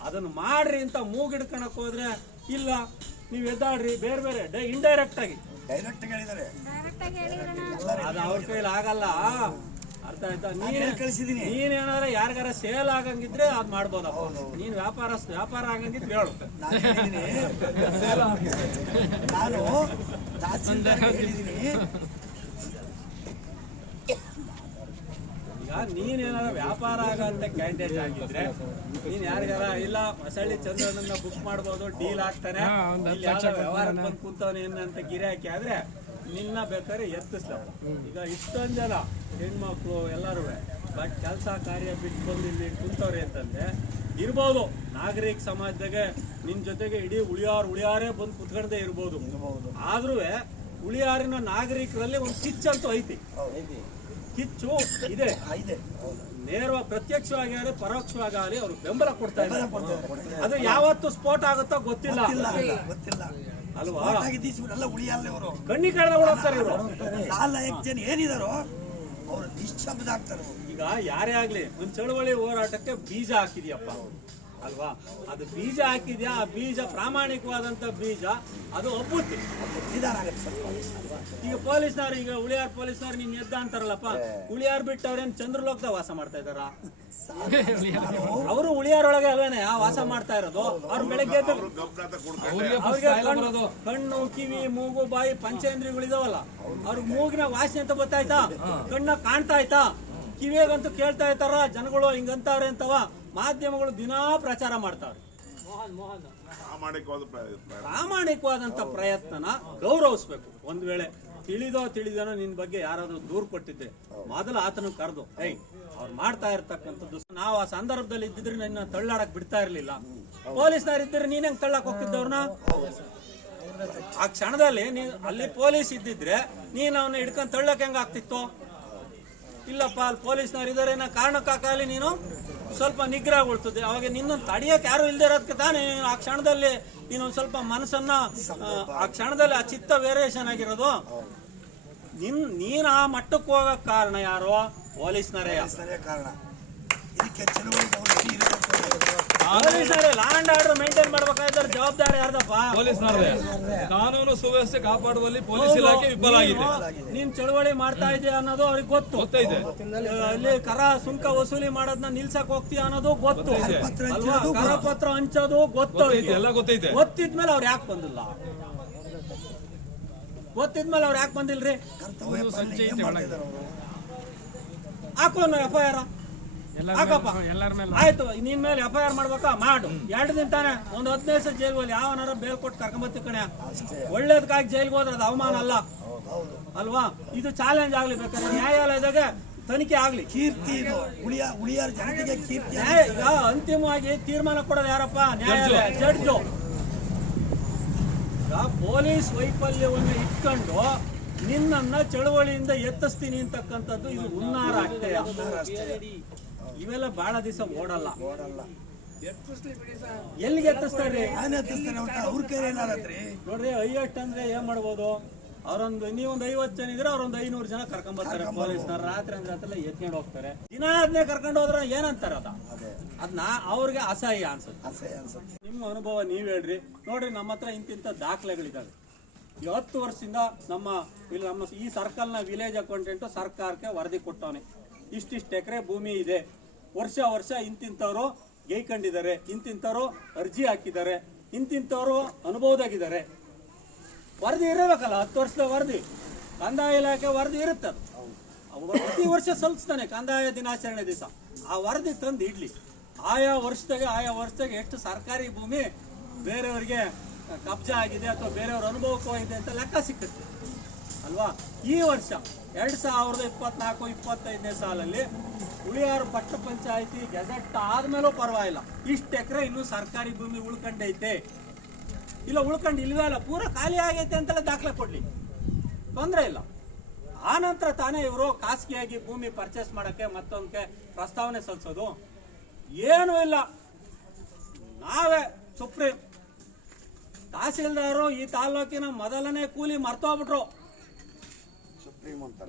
ಅದನ್ನು ಮಾಡ್ರಿ ಅಂತ ಮೂಗಿಡ್ಕೊಳಕ್ ಹೋದ್ರೆ ಇಲ್ಲ, ನೀವು ಎದ್ದಾಡ್ರಿ, ಬೇರೆ ಬೇರೆ ಇಂಡೈರೆಕ್ಟ್ ಆಗಿ ಹೇಳಿದ್ದಾರೆ, ಅದು ಅವ್ರ ಕೈಲಿ ಆಗಲ್ಲ. ಅರ್ಥ ಆಯ್ತಾ? ನೀನೇನಾರ ಯಾರಿಗಾರ ಸೇಲ್ ಆಗಂಗಿದ್ರೆ ಅದ್ ಮಾಡ್ಬೋದಪ್ಪ. ನೀನ್ ವ್ಯಾಪಾರ ಆಗಂಗಿದ್ರೆ ಹೇಳು. ನಾನು ಹೇಳಿದೀನಿ, ಈಗ ನೀನೇನಾರ ವ್ಯಾಪಾರ ಆಗಂತ ಕ್ಯಾಂಡಿಡೇಟ್ ಆಗಿದ್ರೆ ನೀನ್ ಯಾರಿಗಾರ ಇಲ್ಲ ಮಸಳ್ಳಿ ಚಂದ್ರನನ್ನ ಬುಕ್ ಮಾಡ್ಬೋದು, ಡೀಲ್ ಆಗ್ತಾನೆ, ಇಲ್ಲಿ ಯಾವ್ದೋ ವ್ಯವಹಾರಕ್ಕೆ ಬಂದು ಕುಂತವನೇ ಅಂತ ಗಿರಾಕಿ ಆದ್ರೆ ನಿನ್ನ ಬೇಕಾದ್ರೆ ಎತ್ತಿಸ್ಲಪ್ಪ. ಈಗ ಇಷ್ಟೊಂದು ಜನ ಹೆಣ್ಮಕ್ಳು ಎಲ್ಲರೂ ಬಟ್ ಕೆಲಸ ಕಾರ್ಯ ಬಿಟ್ಟು ಬಂದು ಇಲ್ಲಿ ಕುಂತವ್ರೆ ಅಂತಂದ್ರೆ ಇರ್ಬೋದು. ನಾಗರಿಕ ಸಮಾಜದಾಗೆ ನಿನ್ ಜೊತೆಗೆ ಇಡೀ ಉಳಿಯಾರೇ ಬಂದು ಕುತ್ಕೊಂಡೇ ಇರ್ಬೋದು. ಆದ್ರೂ ಉಳಿಯಾರಿನ ನಾಗರಿಕರಲ್ಲಿ ಒಂದು ಕಿಚ್ಚಂತೂ ಐತಿ, ಕಿಚ್ಚು ಇದೆ. ನೇರವಾಗಿ ಪ್ರತ್ಯಕ್ಷವಾಗಿ ಆಗಲಿ ಪರೋಕ್ಷವಾಗಿ ಆಗಲಿ ಅವ್ರು ಬೆಂಬಲ ಕೊಡ್ತಾ ಇದ್ದಾರೆ. ಅದು ಯಾವತ್ತು ಸ್ಫೋಟ ಆಗುತ್ತೋ ಗೊತ್ತಿಲ್ಲ ಅಲ್ವಾ? ಕಣ್ಣಿ ಕಳೆದ ಹೋಗ್ತಾರೆ ಇವರು. 4 ಜನ ಏನಿದಾರೋ ಅವರು ನಿಶ್ಶಬ್ದ ಆಗ್ತಾರೆ. ಈಗ ಯಾರೇ ಆಗ್ಲಿ ಒಂದು ಚಳವಳಿ ಹೋರಾಟಕ್ಕೆ ಬೀಜ ಹಾಕಿದ್ಯಪ್ಪ, ಅಲ್ವಾ? ಅದು ಬೀಜ ಹಾಕಿದ್ಯಾ, ಆ ಬೀಜ ಪ್ರಾಮಾಣಿಕವಾದಂತ ಬೀಜ, ಅದು ಒಪ್ಪುತ್ತೆ. ನಿಧಾನ ಆಗತ್ತೆ ಸ್ವಲ್ಪ. ಈಗ ಪೊಲೀಸ್ನವ್ರು, ಈಗ ಉಳಿಯಾರ್ ಪೊಲೀಸ್ನವ್ರು ನೀನ್ ಎದ್ದ ಅಂತಾರಲ್ಲಪ್ಪ, ಉಳಿಯಾರ್ ಬಿಟ್ಟು ಅವ್ರೇನ್ ಚಂದ್ರಲೋಕದಾಗ ವಾಸ ಮಾಡ್ತಾ ಇದಾರ? ಅವರು ಉಳಿಯಾರೊಳಗೆ ಅಲ್ವೇನೆ ವಾಸ ಮಾಡ್ತಾ ಇರೋದು. ಅವ್ರು ಬೆಳಗ್ಗೆ ಎದ್ದು ಅವ್ರಿಗೆ ಕಣ್ಣು, ಕಿವಿ, ಮೂಗು, ಬಾಯಿ ಪಂಚೇಂದ್ರಿಯಗಳಿದಾವಲ್ಲ, ಅವ್ರಿಗೆ ಮೂಗಿನ ವಾಸನೆ ಅಂತ ಗೊತ್ತಾಯ್ತಾ? ಕಣ್ಣ ಕಾಣ್ತಾ ಆಯ್ತಾ? ಕಿವಿಯಾಗಂತೂ ಕೇಳ್ತಾ ಇರ್ತಾರ ಜನಗಳು ಹಿಂಗಂತವ್ರೆ ಅಂತವ. ಮಾಧ್ಯಮಗಳು ದಿನಾ ಪ್ರಚಾರ ಮಾಡ್ತಾವ್ರೆ. ಪ್ರಾಮಾಣಿಕವಾದಂತ ಪ್ರಯತ್ನನ ಗೌರವಿಸ್ಬೇಕು. ಒಂದ್ ವೇಳೆ ತಿಳಿದೇನೋ ನಿನ್ ಬಗ್ಗೆ ಯಾರಾದ್ರೂ ದೂರ್ ಕೊಟ್ಟಿದ್ರೆ ಮೊದಲು ಆತನ ಕರೆದು ಅವ್ರು ಮಾಡ್ತಾ ಇರ್ತಕ್ಕಂಥದ್ದು, ನಾವು ಆ ಸಂದರ್ಭದಲ್ಲಿ ಇದ್ದಿದ್ರೆ ನಿನ್ನ ತಳ್ಳಾಡಕ್ ಬಿಡ್ತಾ ಇರ್ಲಿಲ್ಲ. ಪೊಲೀಸ್ನವ್ರು ಇದ್ದರೆ ನೀನ್ ಹೆಂಗ್ ತಳ್ಳಾಕ್ ಹೋಗ್ತಿದ್ದವ್ರನ್ನ? ಆ ಕ್ಷಣದಲ್ಲಿ ಅಲ್ಲಿ ಪೊಲೀಸ್ ಇದ್ದಿದ್ರೆ ನೀನ್ ಅವನ್ನ ಹಿಡ್ಕೊಂಡ್ ತಳ್ಳಕ್ ಹೆಂಗ ಆಗ್ತಿತ್ತು? ಇಲ್ಲಪ್ಪ, ಅಲ್ಲಿ ಪೊಲೀಸ್ನವ್ರು ಇದಾರೆ ನಾ ಕಾರಣಕ್ಕಾಗಲಿ ನೀನು ಸ್ವಲ್ಪ ನಿಗ್ರಹ ಉಳ್ತದೆ. ಅವಾಗ ನಿನ್ನ ತಡಿಯಕ್ಕೆ ಯಾರು ಇಲ್ದೇ ಇರೋದಕ್ಕೆ ತಾನೇ ಆ ಕ್ಷಣದಲ್ಲಿ ನೀನು ಸ್ವಲ್ಪ ಮನಸ್ಸನ್ನ, ಆ ಕ್ಷಣದಲ್ಲಿ ಆ ಚಿತ್ತ ವೇರಿಯೇಷನ್ ಆಗಿರೋದು. ನೀನ್ ಆ ಮಟ್ಟಕ್ಕೆ ಹೋಗಕ್ ಕಾರಣ ಯಾರು? ಪೊಲೀಸ್ನರೇ ಕಾರಣ. ಇದಕ್ಕೆ ಚಳುವಳಿ ಲಾ ಅಂಡ್ ಆರ್ಡರ್ ಮೇಂಟೈನ್ ಮಾಡ್ಬೇಕಾದ್ರೆ ಜವಾಬ್ದಾರಿ ಯಾರ್ದಪ್ಪ? ಪೊಲೀಸ್ನವರೇ. ಕಾನೂನು ಸುವ್ಯವಸ್ಥೆ ಕಾಪಾಡುವಲ್ಲಿ ಪೊಲೀಸ್ ಇಲಾಖೆ ವಿಫಲ ಆಗಿದೆ. ನೀನ್ ಚಳವಳಿ ಮಾಡ್ತಾ ಇದೆಯಾ ಅನ್ನೋದು ಅವ್ರಿಗೆ ಗೊತ್ತೈತೆ. ಅಲ್ಲಿ ಕರ ಸುಂಕ ವಸೂಲಿ ಮಾಡೋದನ್ನ ನಿಲ್ಸಕ್ ಹೋಗ್ತೀಯ ಅನ್ನೋದು ಗೊತ್ತು ಅಲ್ವಾ? ಕರಪತ್ರ ಹಂಚೋದು ಗೊತ್ತು, ಎಲ್ಲ ಗೊತ್ತೈತೆ. ಗೊತ್ತಿದ್ಮೇಲೆ ಅವ್ರು ಯಾಕೆ ಬಂದಿಲ್ಲ? ಗೊತ್ತಿದ್ಮೇಲೆ ಅವ್ರು ಯಾಕೆ ಬಂದಿಲ್ರಿ? ಹಾಕೋನು FIR ಹಾಕಪ್ಪ. ಆಯ್ತು, ನಿನ್ ಮೇಲೆ FIR ಮಾಡ್ಬೇಕಾ? ಮಾಡು. 2 ದಿನ ತಾನೆ, ಒಂದು 15 ದಿವಸ ಜೈಲ್ಗೆ ಹೋಗಿ ಯಾವನಾರ ಬೇಲ್ ಕೊಟ್ಟು ಕರ್ಕೊಂಬತ್ತಿ ಕಣೆ. ಒಳ್ಳೇದಕ್ಕಾಗಿ ಜೈಲ್ಗೆ ಹೋದ್ರೆ ಅದು ಅವಮಾನ ಅಲ್ಲ ಅಲ್ವಾ? ಇದು ಚಾಲೆಂಜ್ ಆಗ್ಲಿ. ಬೇಕಾದ್ರೆ ನ್ಯಾಯಾಲಯದಾಗ ತನಿಖೆ ಆಗ್ಲಿ. ಕೀರ್ತಿ ಉಳಿಯಾರ ಜನತೆಗೆ ಕೀರ್ತಿ. ಈಗ ಅಂತಿಮವಾಗಿ ತೀರ್ಮಾನ ಕೊಡೋದು ಯಾರಪ್ಪ? ನ್ಯಾಯಾಲಯ, ಜಡ್ಜು. ಈಗ ಪೊಲೀಸ್ ವೈಫಲ್ಯವನ್ನು ಇಟ್ಕೊಂಡು ನಿನ್ನನ್ನ ಚಳವಳಿಯಿಂದ ಎತ್ತಿಸ್ತೀನಿ ಅಂತಕ್ಕಂಥದ್ದು ಇದು ಹುನ್ನಾರ ಅಷ್ಟೇ. ಇವೆಲ್ಲ ಬಹಳ ದಿವಸ ಓಡಲ್ಲ. ಎಲ್ಲಿಗೆ ಎತ್ತಿಸ್ತಾರ್ರಿ? ನೋಡ್ರಿ, ಹೈಯೆಸ್ಟ್ ಅಂದ್ರೆ ಏನ್ ಮಾಡ್ಬೋದು? ನೀವೊಂದು 50 ಜನ ಇದ್ರೆ ಅವ್ರೊಂದು 500 ಜನ ಕರ್ಕೊಂಡ್ ಬರ್ತಾರೆ ಪೊಲೀಸ್ನವ್ರು. ರಾತ್ರಿ ಅಂದ್ರೆ ಎತ್ಕೊಂಡು ಹೋಗ್ತಾರೆ. ದಿನ ಅದನ್ನೇ ಕರ್ಕೊಂಡು ಹೋದ್ರೆ ಏನಂತಾರೆ? ಅದನ್ನ ಅವ್ರಿಗೆ ಅಸಹ್ಯ ಅನ್ಸುತ್ತೆ. ನಿಮ್ಮ ಅನುಭವ ನೀವ್ ಹೇಳ್ರಿ. ನೋಡ್ರಿ, ನಮ್ಮ ಹತ್ರ ಇಂತಿಂತ ದಾಖಲೆಗಳಿದಾವೆ. 10 ವರ್ಷದಿಂದ ನಮ್ಮ ಈ ಸರ್ಕಲ್ನ ವಿಲೇಜ್ ಅಕೌಂಟೆಂಟ್ ಸರ್ಕಾರಕ್ಕೆ ವರದಿ ಕೊಟ್ಟವನೆ. ಇಷ್ಟಿಷ್ಟು ಎಕರೆ ಭೂಮಿ ಇದೆ, ವರ್ಷ ಇಂತಿಂತವ್ರು ಗೈಕೊಂಡಿದ್ದಾರೆ, ಇಂತಿಂತವ್ರು ಅರ್ಜಿ ಹಾಕಿದ್ದಾರೆ, ಇಂತಿಂತವ್ರು ಅನುಭವದಾಗಿದ್ದಾರೆ. ವರದಿ ಇರಬೇಕಲ್ಲ, 10 ವರ್ಷದ ವರದಿ. ಕಂದಾಯ ಇಲಾಖೆ ವರದಿ ಇರುತ್ತೆ. ಪ್ರತಿ ವರ್ಷ ಸಲ್ಲಿಸ್ತಾನೆ ಕಂದಾಯ ದಿನಾಚರಣೆ ದಿವಸ. ಆ ವರದಿ ತಂದು ಇಡ್ಲಿ. ಆಯಾ ವರ್ಷದಾಗೆ ಎಷ್ಟು ಸರ್ಕಾರಿ ಭೂಮಿ ಬೇರೆಯವರಿಗೆ ಕಬ್ಜಾ ಆಗಿದೆ ಅಥವಾ ಬೇರೆಯವ್ರ ಅನುಭವಕ್ಕೆ ಹೋಗಿದೆ ಅಂತ ಲೆಕ್ಕ ಸಿಕ್ಕುತ್ತೆ ಅಲ್ವಾ? ಈ ವರ್ಷ 2024-25ನೇ ಸಾಲಲ್ಲಿ ಉಳಿಯಾರು ಪಟ್ಟಣ ಪಂಚಾಯಿತಿ ಗೆಜೆಟ್ ಆದ್ಮೇಲೂ ಪರವಾಗಿಲ್ಲ, ಇಷ್ಟು ಎಕರೆ ಇನ್ನೂ ಸರ್ಕಾರಿ ಭೂಮಿ ಉಳ್ಕೊಂಡೈತೆ. ಇಲ್ಲ ಉಳ್ಕೊಂಡಿಲ್ವೇ ಅಲ್ಲ, ಪೂರ ಖಾಲಿ ಆಗೈತೆ ಅಂತೆಲ್ಲ ದಾಖಲೆ ಕೊಡ್ಲಿ, ತೊಂದರೆ ಇಲ್ಲ. ಆ ನಂತರ ತಾನೇ ಇವರು ಖಾಸಗಿಯಾಗಿ ಭೂಮಿ ಪರ್ಚೇಸ್ ಮಾಡಕ್ಕೆ ಮತ್ತೊಂದಕ್ಕೆ ಪ್ರಸ್ತಾವನೆ ಸಲ್ಲಿಸೋದು. ಏನೂ ಇಲ್ಲ. ನಾವೇ ಸುಪ್ರೀಂ ತಹಸೀಲ್ದಾರು ಈ ತಾಲೂಕಿನ ಮೊದಲನೇ ಕೂಲಿ ಮರ್ತೋಗ್ಬಿಟ್ರು.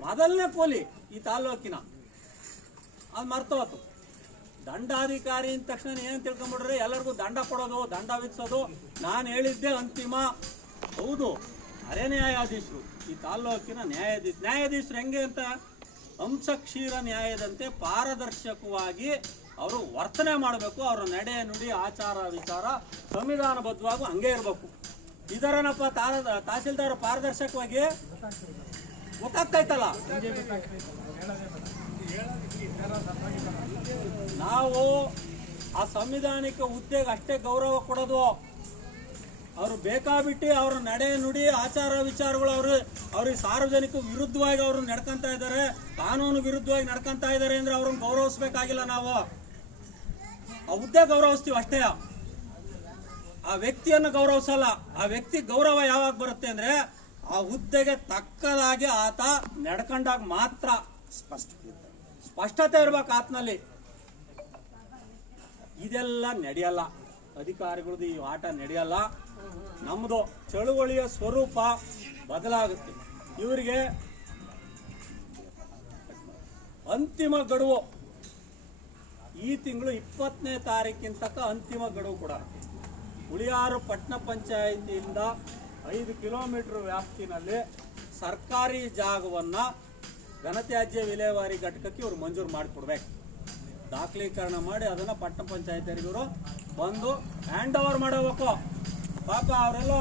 ಮೊದಲನೇ ಕೂಲಿ ಈ ತಾಲೂಕಿನ ಅದು ಮರ್ತೋತು. ದಂಡಾಧಿಕಾರಿ ಅಂದ ತಕ್ಷಣ ಏನ್ ತಿಳ್ಕೊಂಡ್ಬಿಡ್ರೆ ಎಲ್ಲರಿಗೂ ದಂಡ ಕೊಡೋದು, ದಂಡ ವಿಧಿಸೋದು. ನಾನು ಹೇಳಿದ್ದೆ ಅಂತಿಮ. ಹೌದು, ಅರೆ ನ್ಯಾಯಾಧೀಶರು ಈ ತಾಲೂಕಿನ ನ್ಯಾಯಾಧೀಶರು ಹೆಂಗೆ ಅಂತ ಅಂಶಕ್ಷೀರ ನ್ಯಾಯದಂತೆ ಪಾರದರ್ಶಕವಾಗಿ ಅವರು ವರ್ತನೆ ಮಾಡಬೇಕು. ಅವರ ನಡೆ ನುಡಿ ಆಚಾರ ವಿಚಾರ ಸಂವಿಧಾನಬದ್ಧವಾಗೂ ಹಂಗೆ ಇರಬೇಕು. ಇದರನಪ್ಪ ತಹಸೀಲ್ದಾರ್ ಪಾರದರ್ಶಕವಾಗಿ ಗೊತ್ತಾಗ್ತಾಯ್ತಲ್ಲ. ನಾವು ಆ ಸಂವಿಧಾನಿಕ ಹುದ್ದೆಗೆ ಅಷ್ಟೇ ಗೌರವ ಕೊಡೋದು. ಅವರು ಬೇಕಾಬಿಟ್ಟು ಅವ್ರ ನಡೆ ನುಡಿ ಆಚಾರ ವಿಚಾರಗಳು ಅವ್ರಿಗೆ ಸಾರ್ವಜನಿಕ ವಿರುದ್ಧವಾಗಿ ಅವರು ನಡ್ಕೊಂತ ಇದ್ದಾರೆ, ಕಾನೂನು ವಿರುದ್ಧವಾಗಿ ನಡ್ಕೊಂತ ಇದ್ದಾರೆ ಅಂದ್ರೆ ಅವ್ರನ್ನ ಗೌರವಿಸ್ಬೇಕಾಗಿಲ್ಲ. ನಾವು ಆ ಹುದ್ದೆ ಗೌರವಿಸ್ತೀವಿ ಅಷ್ಟೇ, ಆ ವ್ಯಕ್ತಿಯನ್ನು ಗೌರವಿಸಲ್ಲ. ಆ ವ್ಯಕ್ತಿ ಗೌರವ ಯಾವಾಗ ಬರುತ್ತೆ ಅಂದ್ರೆ ಆ ಹುದ್ದೆಗೆ ತಕ್ಕದಾಗಿ ಆತ ನಡ್ಕೊಂಡಾಗ ಮಾತ್ರ. ಸ್ಪಷ್ಟತೆ ಇರ್ಬೇಕು ಆತನಲ್ಲಿ. ಇದೆಲ್ಲ ನಡೆಯಲ್ಲ, ಅಧಿಕಾರಿಗಳದ್ದು ಈ ಆಟ ನಡೆಯಲ್ಲ. ನಮ್ದು ಚಳುವಳಿಯ ಸ್ವರೂಪ ಬದಲಾಗುತ್ತೆ. ಇವರಿಗೆ ಅಂತಿಮ ಗಡುವು ಈ ತಿಂಗಳು 20ನೇ ತಾರೀಕಿನ ತನಕ ಅಂತಿಮ ಗಡುವು ಕೂಡ. ಹುಳಿಯಾರು ಪಟ್ಟಣ ಪಂಚಾಯಿತಿಯಿಂದ 5 ಕಿಲೋಮೀಟರ್ ವ್ಯಾಪ್ತಿನಲ್ಲಿ ಸರ್ಕಾರಿ ಜಾಗವನ್ನು ಘನತ್ಯಾಜ್ಯ ವಿಲೇವಾರಿ ಘಟಕಕ್ಕೆ ಇವರು ಮಂಜೂರು ಮಾಡಿಕೊಡ್ಬೇಕು. ದಾಖಲೀಕರಣ ಮಾಡಿ ಅದನ್ನು ಪಟ್ಟಣ ಪಂಚಾಯತಿಯರಿಗೆ ಇವರು ಬಂದು ಹ್ಯಾಂಡ್ ಓವರ್ ಮಾಡಬೇಕು. ಪಾಪ ಅವರೆಲ್ಲ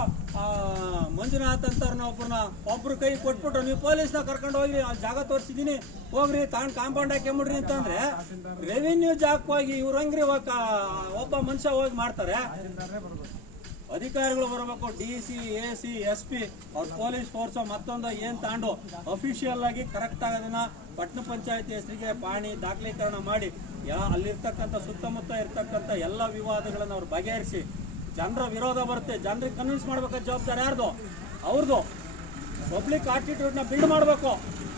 ಮಂಜುನಾಥ್ ಅಂತವ್ರನ್ನ ಒಬ್ರು ಕೈ ಕೊಟ್ಬಿಟ್ರು, ನೀವು ಪೊಲೀಸ್ನ ಕರ್ಕೊಂಡು ಹೋಗಿ ಜಾಗ ತೋರಿಸಿದ್ದೀನಿ ಹೋಗ್ರಿ ತಗೊಂಡು ಕಾಂಪೌಂಡ್ ಹಾಕೊಂಬಿಡ್ರಿ ಅಂತಂದ್ರೆ ರೆವಿನ್ಯೂ ಜಾಗಕ್ಕೆ ಹೋಗಿ ಇವ್ರು ಹಂಗ್ರಿ ಒಬ್ಬ ಮನುಷ್ಯ ಹೋಗಿ ಮಾಡ್ತಾರೆ. ಅಧಿಕಾರಿಗಳು ಬರಬೇಕು, DC, AC, SP, ಅವ್ರ ಪೊಲೀಸ್ ಫೋರ್ಸ್ ಮತ್ತೊಂದು ಏನು ತಗೊಂಡು ಅಫಿಷಿಯಲ್ ಆಗಿ ಕರೆಕ್ಟ್ ಆಗೋದನ್ನ ಪಟ್ಟಣ ಪಂಚಾಯತಿ ಹೆಸರಿಗೆ ಪಾಣಿ ದಾಖಲೀಕರಣ ಮಾಡಿ ಅಲ್ಲಿರ್ತಕ್ಕಂಥ ಸುತ್ತಮುತ್ತ ಇರ್ತಕ್ಕಂಥ ಎಲ್ಲ ವಿವಾದಗಳನ್ನು ಅವ್ರು ಬಗೆಹರಿಸಿ, ಜನರ ವಿರೋಧ ಬರುತ್ತೆ, ಜನರಿಗೆ ಕನ್ವಿನ್ಸ್ ಮಾಡ್ಬೇಕಾದ ಜವಾಬ್ದಾರಿ ಯಾರ್ದು? ಅವ್ರದ್ದು. ಪಬ್ಲಿಕ್ ಆಟಿಟ್ಯೂಡ್ನ ಬಿಲ್ಡ್ ಮಾಡಬೇಕು,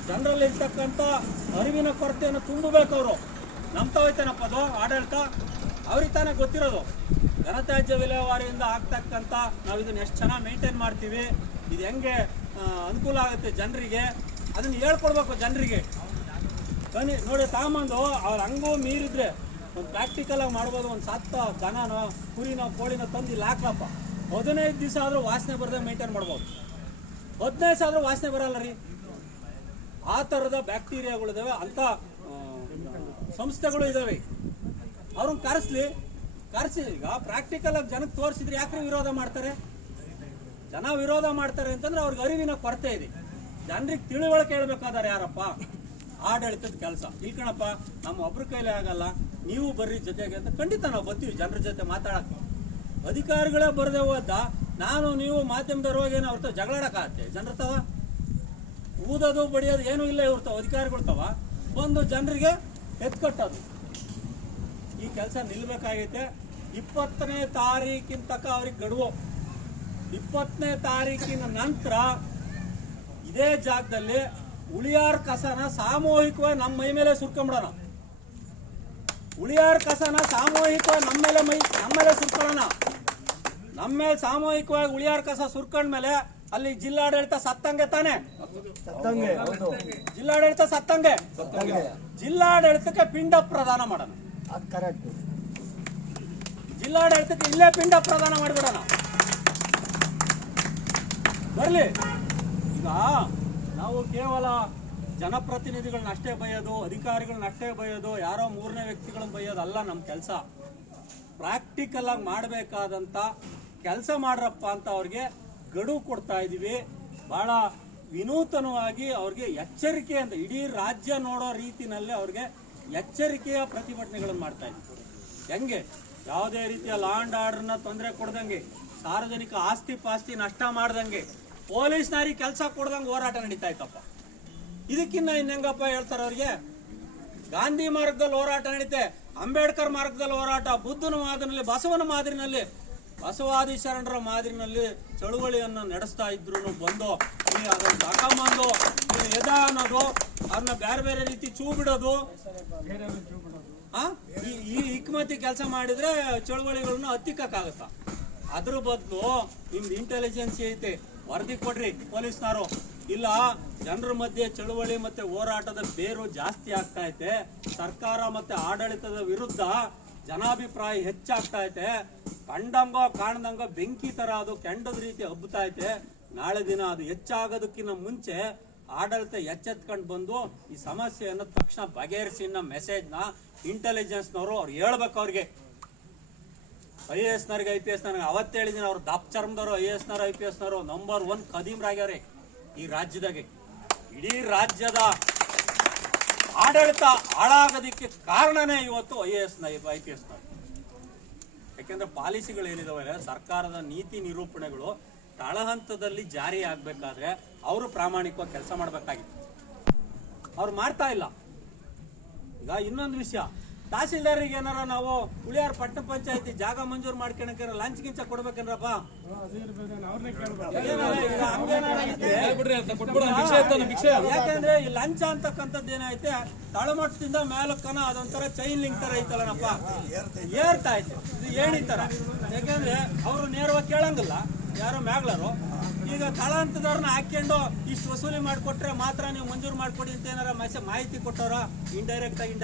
ಜನರಲ್ಲಿ ಇರ್ತಕ್ಕಂಥ ಅರಿವಿನ ಕೊರತೆಯನ್ನು ತುಂಬಬೇಕು. ಅವರು ನಂಬ್ತಾ ಹೋಯ್ತೇನಪ್ಪ ಅದು ಆಡಳಿತ, ಅವ್ರಿಗೆ ತಾನೇ ಗೊತ್ತಿರೋದು. ಘನತ್ಯಾಜ್ಯ ವಿಲೇವಾರಿಯಿಂದ ಆಗ್ತಕ್ಕಂಥ ನಾವು ಇದನ್ನ ಎಷ್ಟು ಚೆನ್ನಾಗಿ ಮೇಂಟೈನ್ ಮಾಡ್ತೀವಿ, ಇದು ಹೆಂಗೆ ಅನುಕೂಲ ಆಗುತ್ತೆ ಜನರಿಗೆ, ಅದನ್ನು ಹೇಳ್ಕೊಡ್ಬೇಕು ಜನರಿಗೆ. ನೋಡಿ ತಾಂಬಂದು ಅವ್ರು ಹಂಗೂ ಮೀರಿದ್ರೆ ಒಂದು ಪ್ರಾಕ್ಟಿಕಲ್ ಆಗಿ ಮಾಡ್ಬೋದು. ಒಂದು ಸತ್ತ ದನನೋ ಕುರಿನೋ ಕೋಳಿನೋ ತಂದು ಇಲ್ಲಿ ಹಾಕ್ಲಪ್ಪ, 15 ದಿವಸ ಆದರೂ ವಾಸನೆ ಬರದೆ ಮೇಂಟೈನ್ ಮಾಡ್ಬೋದು. 15 ದಿವಸ ಆದರೂ ವಾಸನೆ ಬರಲ್ಲ ರೀ. ಆ ಥರದ ಬ್ಯಾಕ್ಟೀರಿಯಾಗಳಿದಾವೆ, ಅಂಥ ಸಂಸ್ಥೆಗಳು ಇದಾವೆ. ಅವ್ರನ್ನ ಕರೆಸಿ ಈಗ ಪ್ರಾಕ್ಟಿಕಲ್ ಆಗಿ ಜನಕ್ಕೆ ತೋರಿಸಿದ್ರೆ ಯಾಕ್ರಿ ವಿರೋಧ ಮಾಡ್ತಾರೆ? ಜನ ವಿರೋಧ ಮಾಡ್ತಾರೆ ಅಂತಂದ್ರೆ ಅವ್ರಿಗೆ ಅರಿವಿನ ಕೊರತೆ ಇದೆ. ಜನರಿಗೆ ತಿಳಿವಳಿಕೆ ಹೇಳ್ಬೇಕಾದ್ರೆ ಯಾರಪ್ಪ? ಆಡಳಿತದ ಕೆಲಸ. ಇಲ್ಕಣಪ್ಪ ನಮ್ಮ ಒಬ್ರ ಕೈಲೇ ಆಗಲ್ಲ, ನೀವು ಬರ್ರಿ ಜೊತೆಗೆ ಅಂತ ಖಂಡಿತ ನಾವು ಬರ್ತೀವಿ ಜನರ ಜೊತೆ ಮಾತಾಡಕ್ಕೆ. ಅಧಿಕಾರಿಗಳೇ ಬರದೆ ಹೋದ ನಾನು ನೀವು ಮಾಧ್ಯಮದವ್ರು ಹೋಗಿ ಏನೋ ಅವ್ರ ಜಗಳಾಡಕ್ಕಾಗತ್ತೆ? ಜನರ ಊದೋದು ಬಡಿಯೋದು ಏನೂ ಇಲ್ಲ. ಇವ್ರತಾವ ಅಧಿಕಾರಿಗಳ್ತಾವ ಬಂದು ಜನರಿಗೆ ಎತ್ಕಟ್ಟೋದು. ಈ ಕೆಲಸ ನಿಲ್ಬೇಕಾಗೈತೆ. 20ನೇ ತಾರೀಕಿನ ತನಕ ಅವ್ರಿಗೆ ಗಡುವು. 20ನೇ ತಾರೀಕಿನ ನಂತರ ಇದೇ ಜಾಗದಲ್ಲಿ ಹುಳಿಯಾರ್ ಕಸನ ಸಾಮೂಹಿಕವಾಗಿ ನಮ್ಮ ಮೈ ಮೇಲೆ ಸುರ್ಕೊಂಬಿಡೋಣ. ಹುಳಿಯಾರ್ ಕಸನ ಸಾಮೂಹಿಕವಾಗಿ ನಮ್ಮ ಮೇಲೆ ಸುರ್ಕೊಳ್ಳೋಣ. ನಮ್ಮ ಮೇಲೆ ಸಾಮೂಹಿಕವಾಗಿ ಹುಳಿಯಾರ್ ಕಸ ಸುರ್ಕೊಂಡ್ಮೇಲೆ ಅಲ್ಲಿ ಜಿಲ್ಲಾಡಳಿತ ಸತ್ತಂಗೆ ತಾನೆ? ಜಿಲ್ಲಾಡಳಿತ ಸತ್ತಂಗೆ. ಜಿಲ್ಲಾಡಳಿತಕ್ಕೆ ಪಿಂಡ ಪ್ರದಾನ ಮಾಡೋಣ. ಜಿಲ್ಲಾಡಳಿತಕ್ಕೆ ಇಲ್ಲೇ ಪಿಂಡ ಪ್ರದಾನ ಮಾಡಿಬಿಡೋಣ. ಬರ್ಲಿ. ಈಗ ನಾವು ಕೇವಲ ಜನಪ್ರತಿನಿಧಿಗಳನ್ನ ಅಷ್ಟೇ ಬೈಯೋದು, ಅಧಿಕಾರಿಗಳನ್ನ ಅಷ್ಟೇ ಬೈಯೋದು, ಯಾರೋ 3ನೇ ವ್ಯಕ್ತಿಗಳನ್ನ ಬೈಯೋದಲ್ಲ ನಮ್ಮ ಕೆಲಸ. ಪ್ರಾಕ್ಟಿಕಲ್ ಆಗಿ ಮಾಡಬೇಕಾದಂಥ ಕೆಲಸ ಮಾಡ್ರಪ್ಪ ಅಂತ ಅವ್ರಿಗೆ ಗಡುವು ಕೊಡ್ತಾ ಇದ್ದೀವಿ. ಭಾಳ ವಿನೂತನವಾಗಿ ಅವ್ರಿಗೆ ಎಚ್ಚರಿಕೆ ಅಂತ ಇಡೀ ರಾಜ್ಯ ನೋಡೋ ರೀತಿನಲ್ಲಿ ಅವ್ರಿಗೆ ಎಚ್ಚರಿಕೆಯ ಪ್ರತಿಭಟನೆಗಳನ್ನು ಮಾಡ್ತಾ ಇದ್ದೀವಿ. ಹೆಂಗೆ ಯಾವುದೇ ರೀತಿಯ ಲಾ ಆ್ಯಂಡ್ ಆರ್ಡರ್ನ ತೊಂದರೆ ಕೊಡ್ದಂಗೆ, ಸಾರ್ವಜನಿಕ ಆಸ್ತಿ ಪಾಸ್ತಿ ನಷ್ಟ ಮಾಡ್ದಂಗೆ, ಪೊಲೀಸ್ನವ್ರಿಗೆ ಕೆಲಸ ಕೊಡ್ದಂಗೆ ಹೋರಾಟ ನಡೀತಾ ಇತ್ತಪ್ಪ. ಇದಕ್ಕಿನ್ನ ಇನ್ನೆಂಗಪ್ಪ ಹೇಳ್ತಾರೆ ಅವ್ರಿಗೆ? ಗಾಂಧಿ ಮಾರ್ಗದಲ್ಲಿ ಹೋರಾಟ ನಡೀತೆ, ಅಂಬೇಡ್ಕರ್ ಮಾರ್ಗದಲ್ಲಿ ಹೋರಾಟ, ಬುದ್ಧನ ಮಾದರಿನಲ್ಲಿ, ಬಸವನ ಮಾದರಿನಲ್ಲಿ, ಬಸವಾದಿ ಶರಣರ ಮಾದರಿನಲ್ಲಿ ಚಳುವಳಿಯನ್ನು ನಡೆಸ್ತಾ ಇದ್ರು ಬಂದು ಅದನ್ನು ತಗೊಂಬಂದು ಎದ ಅನ್ನೋದು, ಅವ್ರನ್ನ ಬೇರೆ ಬೇರೆ ರೀತಿ ಚೂ ಬಿಡೋದು, ಈ ಹಿಕ್ಮತಿ ಕೆಲಸ ಮಾಡಿದ್ರೆ ಚಳುವಳಿಗಳನ್ನ ಹತ್ತಿಕ್ಕಾಗತ್ತ? ಅದ್ರ ಬದಲು ನಿಮ್ದು ಇಂಟೆಲಿಜೆನ್ಸಿ ಐತೆ, ವರದಿ ಕೊಡ್ರಿ ಪೊಲೀಸ್ನವರು. ಇಲ್ಲ, ಜನರ ಮಧ್ಯೆ ಚಳುವಳಿ ಮತ್ತೆ ಹೋರಾಟದ ಬೇರು ಜಾಸ್ತಿ ಆಗ್ತಾ ಐತೆ, ಸರ್ಕಾರ ಮತ್ತೆ ಆಡಳಿತದ ವಿರುದ್ಧ ಜನಾಭಿಪ್ರಾಯ ಹೆಚ್ಚಾಗ್ತಾ ಐತೆ, ಕಂಡಂಗೋ ಕಾಣ್ದಂಗೋ ಬೆಂಕಿ ತರ ಅದು ಕೆಂಡದ ರೀತಿ ಹಬ್ಬುತ್ತಾ ಐತೆ. ನಾಳೆ ದಿನ ಅದು ಹೆಚ್ಚಾಗೋದಕ್ಕಿಂತ ಮುಂಚೆ ಆಡಳಿತ ಎಚ್ಚೆತ್ಕೊಂಡು ಬಂದು ಈ ಸಮಸ್ಯೆಯನ್ನು ತಕ್ಷಣ ಬಗೆಹರಿಸಿ ಅನ್ನೋ ಮೆಸೇಜ್ನ ಇಂಟೆಲಿಜೆನ್ಸ್ನವರು ಅವ್ರು ಹೇಳ್ಬೇಕು. ಅವ್ರಿಗೆ IAS-ನವ್ರಿಗೆ IPS-ನವ್ರಿಗೆ ಅವತ್ತು ಹೇಳಿದ್ದೀನಿ, ಅವ್ರು ದಪ್ಪ ಚರ್ಮದವರು IAS-ನವರು IPS-ನವರು ನಂಬರ್ 1 ಖದೀಮ್ರಾಗ್ಯಾರೆ ಈ ರಾಜ್ಯದಾಗೆ. ಇಡೀ ರಾಜ್ಯದ ಆಡಳಿತ ಹಾಳಾಗೋದಕ್ಕೆ ಕಾರಣನೇ ಇವತ್ತು IAS-IPS-ನವರು. ಯಾಕೆಂದ್ರೆ ಪಾಲಿಸಿಗಳು ಏನಿದಾವೆ, ಸರ್ಕಾರದ ನೀತಿ ನಿರೂಪಣೆಗಳು ತಳಹಂತದಲ್ಲಿ ಜಾರಿ ಆಗ್ಬೇಕಾದ್ರೆ ಅವರು ಪ್ರಾಮಾಣಿಕವಾಗಿ ಕೆಲಸ ಮಾಡಬೇಕಾಗಿತ್ತು. ಅವ್ರು ಮಾಡ್ತಾ ಇಲ್ಲ. ಈಗ ಇನ್ನೊಂದು ವಿಷಯ, ತಹಸೀಲ್ದಾರಿಗೆ ಏನಾರ ನಾವು ಹುಳಿಯಾರ್ ಪಟ್ಟಣ ಪಂಚಾಯತಿ ಜಾಗ ಮಂಜೂರು ಮಾಡ್ಕೊಳಕ್ಕೆ ಲಂಚ್ ಗಿಂಚ ಕೊಡ್ಬೇಕೇನ್ರಪ್ಪ? ಯಾಕಂದ್ರೆ ಈ ಲಂಚ ಅಂತಕ್ಕಂಥದ್ದು ಏನೈತೆ ತಳಮಟ್ಟದಿಂದ ಮೇಲಕ್ಕನ ಅದೊಂಥರ ಚೈನ್ ಲಿಂಕ್ ತರ ಐತಲ್ಲನಪ್ಪ, ಏರ್ತಾ ಐತೆ. ಇದು ಏಣಿ ತರ. ಯಾಕಂದ್ರೆ ಅವರು ನೇರವಾಗಿ ಕೇಳಂಗಿಲ್ಲ, ಯಾರೋ ಮ್ಯಾಗ್ಲರು. ಈ ಈಗ ತಳಂತದವ್ರನ್ನ ಹಾಕೊಂಡು ಇಷ್ಟು ವಸೂಲಿ ಮಾಡಿಕೊಟ್ರೆ ಮಾತ್ರ ನೀವು ಮಂಜೂರು ಮಾಡ್ಕೊಡಿ ಅಂತ ಏನಾರ ಮಾಹಿತಿ ಕೊಟ್ಟವ್ರ ಇಂಡೈರೆಕ್ಟ್ ಆಗಿ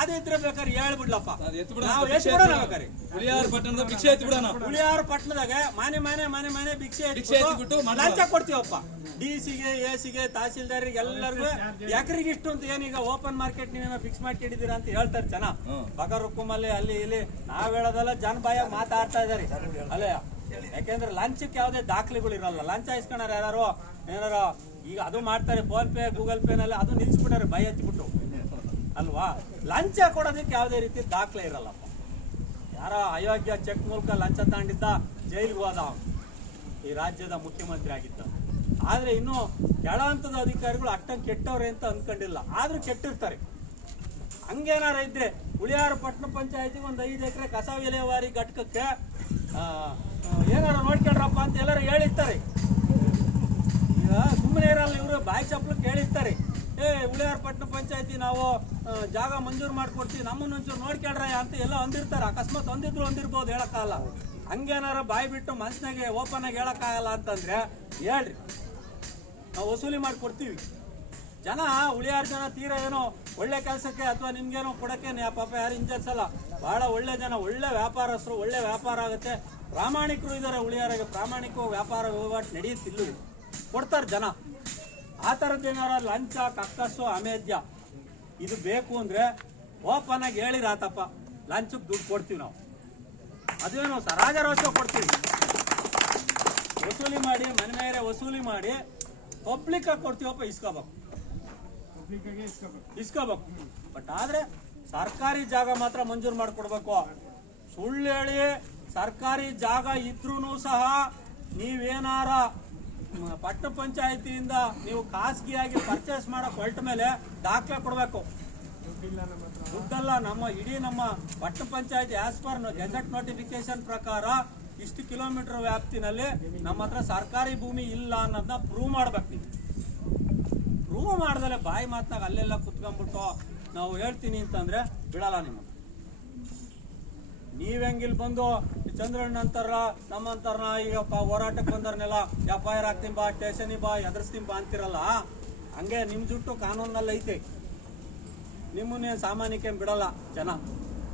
ಅದಿದ್ರೆ ಬೇಕಾದ್ರೆ ಹೇಳ್ಬಿಡ್ಲಪ್ಪ ನಾವು ಎಷ್ಟು ಬಿಡೋಣ ಬೇಕಾರೆ ಹುಳಿಯಾರು ಪಟ್ಟಣದ ಭಿಕ್ಷೆ ಎತ್ತಿ ಬಿಡೋಣ. ಹುಳಿಯಾರು ಪಟ್ಟಣದಾಗ ಮನೆ ಭಿಕ್ಷೆ ಎತ್ಬಿಟ್ಟು ಲಂಚ ಕೊಡ್ತೀವಪ್ಪ. DC-ಗೆ AC-ಗೆ ತಹಸೀಲ್ದಾರಿಗೆ ಎಲ್ಲರಿಗೂ ಎಕರೆಗೆ ಇಷ್ಟು ಅಂತ ಏನೀಗ ಓಪನ್ ಮಾರ್ಕೆಟ್ ನೀವೇನೋ ಫಿಕ್ಸ್ ಮಾಡ್ಕೊಂಡಿದ್ದೀರಾ ಅಂತ ಹೇಳ್ತಾರೆ ಜನ. ಬಗರುಕ್ಕುಮಲ್ಲಿ ಅಲ್ಲಿ ಇಲ್ಲಿ ನಾವ್ ಹೇಳೋದಲ್ಲ, ಜನ ಬಾಯ ಮಾತಾಡ್ತಾ ಇದಾರೆ ಅಲ್ಲೇ. ಯಾಕೆಂದ್ರೆ ಲಂಚಕ್ಕೆ ಯಾವುದೇ ದಾಖಲೆಗಳು ಇರಲ್ಲ. ಲಂಚ ಇಸ್ಕೊಂಡಾರ ಯಾರು ಏನಾರ ಈಗ ಅದು ಮಾಡ್ತಾರೆ, ಫೋನ್ ಪೇ ಗೂಗಲ್ ಪೇನಲ್ಲಿ ಅದು ನಿಲ್ಸ್ಬಿಟ್ಟಾರೆ ಭಯ ಹಚ್ಚಿಬಿಟ್ಟು ಅಲ್ವಾ. ಲಂಚ ಕೊಡೋದಕ್ಕೆ ಯಾವುದೇ ರೀತಿ ದಾಖಲೆ ಇರಲ್ಲಪ್ಪ. ಯಾರ ಅಯೋಗ್ಯ ಚೆಕ್ ಮೂಲಕ ಲಂಚ ತಗೊಂಡಿದ್ದ ಜೈಲಿಗೆ ಹೋದ ಈ ರಾಜ್ಯದ ಮುಖ್ಯಮಂತ್ರಿ ಆಗಿದ್ದ. ಆದ್ರೆ ಇನ್ನು ಕೆಳ ಹಂತದ ಅಧಿಕಾರಿಗಳು ಅಟ್ಟಂಗೆ ಕೆಟ್ಟವ್ರೆ ಅಂತ ಅಂದ್ಕೊಂಡಿಲ್ಲ, ಆದ್ರೂ ಕೆಟ್ಟಿರ್ತಾರೆ. ಹಂಗೇನಾರ ಇದ್ರೆ ಹುಳಿಯಾರು ಪಟ್ಟಣ ಪಂಚಾಯತಿಗೆ ಒಂದು 5 ಎಕರೆ ಕಸ ವಿಲೇವಾರಿ ಘಟಕಕ್ಕೆ ಏನಾರ ನೋಡ್ಕೊಳ್ರಪ್ಪ ಅಂತ ಎಲ್ಲರೂ ಹೇಳಿರ್ತಾರೆ. ಈಗ ಸುಮ್ಮನೆ ಇರಲ್ಲ, ಇವರು ಬಾಯಿ ಚಪ್ಪಲಕ್ಕೆ ಹೇಳಿರ್ತಾರೆ, ಹುಳಿಯಾರು ಪಟ್ಟಣ ಪಂಚಾಯತಿ ನಾವು ಜಾಗ ಮಂಜೂರು ಮಾಡ್ಕೊಡ್ತೀವಿ, ನಮ್ಮನ್ನ ಒಂಚೂರು ನೋಡ್ಕೊಳ್ರಯ್ಯ ಅಂತ ಎಲ್ಲ ಅಂದಿರ್ತಾರೆ. ಅಕಸ್ಮಾತ್ ಅಂದಿರ್ಬೋದು, ಹೇಳಕ್ಕಾಗಲ್ಲ. ಹಂಗೇನಾರ ಬಾಯಿ ಬಿಟ್ಟು ಮನ್ಸಿನಾಗೆ ಓಪನ್ ಆಗಿ ಹೇಳಕ್ಕಾಗಲ್ಲ ಅಂತಂದ್ರೆ ಹೇಳ್ರಿ, ನಾವು ವಸೂಲಿ ಮಾಡಿಕೊಡ್ತೀವಿ. ಜನ ಹುಳಿಯಾರು ಜನ ತೀರಾ ಏನೋ ಒಳ್ಳೆ ಕೆಲಸಕ್ಕೆ ಅಥವಾ ನಿಮ್ಗೇನೋ ಕೊಡಕ್ಕೆ ಪಾಪ ಯಾರು ಇಂಜರ್ಸಲ್ಲ. ಬಹಳ ಒಳ್ಳೆ ಜನ, ಒಳ್ಳೆ ವ್ಯಾಪಾರಸ್ಥರು, ಒಳ್ಳೆ ವ್ಯಾಪಾರ ಆಗುತ್ತೆ, ಪ್ರಾಮಾಣಿಕರು ಇದ್ದಾರೆ. ಹುಳಿಯಾರಿಗೆ ಪ್ರಾಮಾಣಿಕ ವ್ಯಾಪಾರ ವಹಿವಾಟು ನಡೆಯುತ್ತಿಲ್ಲ, ಕೊಡ್ತಾರೆ ಜನ. ಆ ಥರದ್ದೇನಾರ ಲಂಚ ಕಕ್ಕಸ್ಸು ಅಮೇಧ್ಯ ಇದು ಬೇಕು ಅಂದ್ರೆ ಓಪನ್ ಆಗಿ ಹೇಳಿರಾತಪ್ಪ, ಲಂಚಕ್ಕೆ ದುಡ್ಡು ಕೊಡ್ತೀವಿ ನಾವು. ಅದೇನು ರಾಜರೋಷ ಕೊಡ್ತೀವಿ, ವಸೂಲಿ ಮಾಡಿ ಮನೆ ಮೇಲೆ ವಸೂಲಿ ಮಾಡಿ ಪಬ್ಲಿಕ್ ಆಗಿ ಕೊಡ್ತೀವಪ್ಪ. ಇಸ್ಕೋಬೇಕು. ಬಟ್ ಆದ್ರೆ ಸರ್ಕಾರಿ ಜಾಗ ಮಾತ್ರ ಮಂಜೂರು ಮಾಡಿಕೊಡ್ಬೇಕು. ಸುಳ್ಳು ಹೇಳಿ ಸರ್ಕಾರಿ ಜಾಗ ಇದ್ರೂ ಸಹ ನೀವೇನಾರ ಪಟ್ಟಣ ಪಂಚಾಯತಿಯಿಂದ ನೀವು ಖಾಸಗಿಯಾಗಿ ಪರ್ಚೇಸ್ ಮಾಡಕ್ ಹೊರಟ ಮೇಲೆ ದಾಖಲೆ ಕೊಡಬೇಕು. ದುಡ್ಡಲ್ಲ, ಇಡೀ ನಮ್ಮ ಪಟ್ಟಣ ಪಂಚಾಯತಿ ಆಸ್ ಪರ್ ಗೆಜೆಟ್ ನೋಟಿಫಿಕೇಶನ್ ಪ್ರಕಾರ ಇಷ್ಟು ಕಿಲೋಮೀಟರ್ ವ್ಯಾಪ್ತಿನಲ್ಲಿ ನಮ್ಮ ಹತ್ರ ಸರ್ಕಾರಿ ಭೂಮಿ ಇಲ್ಲ ಅನ್ನೋದನ್ನ ಪ್ರೂವ್ ಮಾಡ್ಬೇಕು. ನೀವು ಪ್ರೂವ್ ಮಾಡ್ದಲೆ ಬಾಯಿ ಮಾತನಾಗ ಅಲ್ಲೆಲ್ಲ ಕುತ್ಕೊಂಡ್ಬಿಟ್ಟು ನಾವು ಹೇಳ್ತೀನಿ ಅಂತಂದ್ರೆ ಬಿಡಲ್ಲ ನಿಮ್ಮ. ನೀವ್ ಹೆಂಗಿಲ್ ಬಂದು ಚಂದ್ರಣ್ಣ ಅಂತಾರ ನಮ್ಮಂತಾರನ ಈಗ ಹೋರಾಟಕ್ಕೆ ಬಂದವ್ರನ್ನೆಲ್ಲ FIR ಹಾಕ್ತೀನಿ ಬಾ, ಸ್ಟೇಷನಿಗೆ ಬಾ, ಎದುರಿಸ್ತೀನಿ ಬಾ ಅಂತಿರಲ್ಲ, ಹಂಗೆ ನಿಮ್ ಜುಟ್ಟು ಕಾನೂನಲ್ಲಿ ಐತೆ. ನಿಮ್ಮನ್ನೇನು ಸಾಮಾನ್ಯಕ್ಕೆ ಬಿಡಲ್ಲ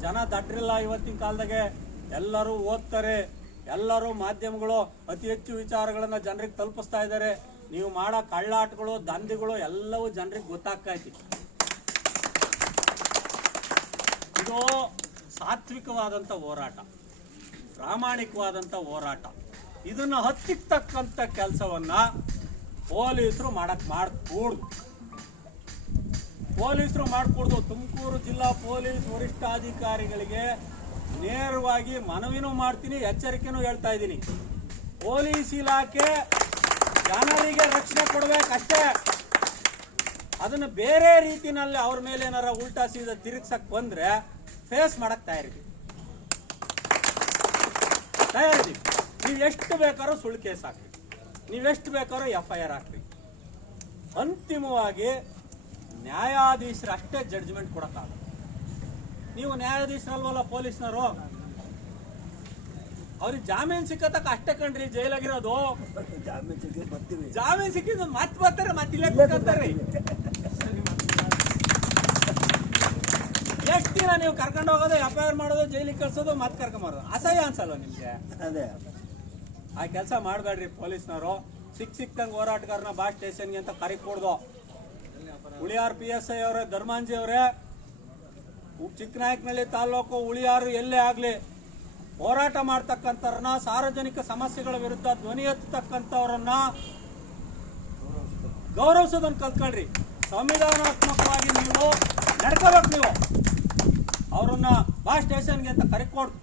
ಜನ ದಡ್ರಿಲ್ಲ. ಇವತ್ತಿನ ಕಾಲದಾಗೆ ಎಲ್ಲರೂ ಓದ್ತಾರೆ, ಎಲ್ಲರೂ ಮಾಧ್ಯಮಗಳು ಅತಿ ಹೆಚ್ಚು ವಿಚಾರಗಳನ್ನ ಜನರಿಗೆ ತಲುಪಿಸ್ತಾ ಇದ್ದಾರೆ. ನೀವು ಮಾಡೋ ಕಳ್ಳಾಟಗಳು ದಂಧೆಗಳು ಎಲ್ಲವೂ ಜನರಿಗೆ ಗೊತ್ತಾಗ್ತೈತಿ. ಇದು ಸಾತ್ವಿಕವಾದಂಥ ಹೋರಾಟ, ಪ್ರಾಮಾಣಿಕವಾದಂಥ ಹೋರಾಟ. ಇದನ್ನ ಹತ್ತಿಕ್ಕತಕ್ಕಂಥ ಕೆಲಸವನ್ನ ಪೊಲೀಸರು ಮಾಡ್ಕೂಡ್ದು. ತುಮಕೂರು ಜಿಲ್ಲಾ ಪೊಲೀಸ್ ವರಿಷ್ಠಾಧಿಕಾರಿಗಳಿಗೆ ನೇರವಾಗಿ ಮನವಿನೂ ಮಾಡ್ತೀನಿ, ಎಚ್ಚರಿಕೆನೂ ಹೇಳ್ತಾ ಇದ್ದೀನಿ. ಪೊಲೀಸ್ ಇಲಾಖೆ ಜನರಿಗೆ ರಕ್ಷಣೆ ಕೊಡ್ಬೇಕಷ್ಟೇ. ಅದನ್ನ ಬೇರೆ ರೀತಿನಲ್ಲಿ ಅವ್ರ ಮೇಲೆ ಏನಾರ ಉಲ್ಟಾ ಸೀದಾ ತಿರುಗ್ಸಕ್ ಬಂದ್ರೆ ಫೇಸ್ ಮಾಡಕ್ ತಯಾರಿದ್ದೀವಿ. ನೀವು ಎಷ್ಟು ಬೇಕಾದ್ರೂ ಸುಳ್ಳು ಕೇಸ್ ಹಾಕ್ರಿ, ನೀವೆಷ್ಟು ಬೇಕಾದ್ರೂ FIR ಹಾಕ್ರಿ. ಅಂತಿಮವಾಗಿ ನ್ಯಾಯಾಧೀಶರು ಅಷ್ಟೇ ಜಡ್ಜ್ಮೆಂಟ್ ಕೊಡಕ್ಕಾಗಲ್ಲ. ನೀವು ನ್ಯಾಯಾಧೀಶರಲ್ವಲ್ಲ ಪೊಲೀಸ್ನವರು, ಅವ್ರಿಗೆ ಜಾಮೀನ್ ಸಿಕ್ಕತಕ್ಕ ಅಷ್ಟೇ ಕಣ್ರಿ ಜೈಲಾಗಿರೋದು. ಜಾಮೀನ್ ಸಿಕ್ಕಿದ್ದು ಮತ್ತೆ ಬರ್ತಾರೆ, ಮತ್ತೆ ಇಲ್ಲೇ ಕೂತ್ಕೊಂತಾರೆ. ಎಷ್ಟು ದಿನ ನೀವು ಕರ್ಕೊಂಡು ಹೋಗೋದು, FIR ಮಾಡೋದು, ಜೈಲಿಗೆ ಕಳ್ಸೋದು, ಮತ್ತೆ ಕರ್ಕೊಂಬರೋದು? ಅಸಹ್ಯ ಅನ್ಸಲ್ವ ನಿಮ್ಗೆ? ಅದೇ ಆ ಕೆಲಸ ಮಾಡಬೇಡ್ರಿ ಪೊಲೀಸ್ನವರು. ಸಿಕ್ಕಂಗೆ ಹೋರಾಟಗಾರನ ಬಾ ಸ್ಟೇಷನ್ಗೆ ಅಂತ ಕರಿಕೊಡ್ದು. ಹುಳಿಯಾರು PSI ಅವರೇ, ಧರ್ಮಾಂಜಿ ಅವರೇ, ಚಿಕ್ಕನಾಯಕನಹಳ್ಳಿ ತಾಲೂಕು ಹುಳಿಯಾರು ಎಲ್ಲೇ ಆಗ್ಲಿ ಹೋರಾಟ ಮಾಡ್ತಕ್ಕಂಥವ್ರನ್ನ, ಸಾರ್ವಜನಿಕ ಸಮಸ್ಯೆಗಳ ವಿರುದ್ಧ ಧ್ವನಿ ಎತ್ತಕ್ಕಂಥವ್ರನ್ನ ಗೌರವಿಸೋದನ್ನ ಕಲ್ತ್ಕೊಳ್ರಿ. ಸಂವಿಧಾನಾತ್ಮಕವಾಗಿ ನೀವು ನಡ್ಕೋಬೇಕು. ನೀವು ಅವ್ರನ್ನ ಬಾ ಸ್ಟೇಷನ್ಗೆ ಅಂತ ಕರಿಕೊಡ್ದು.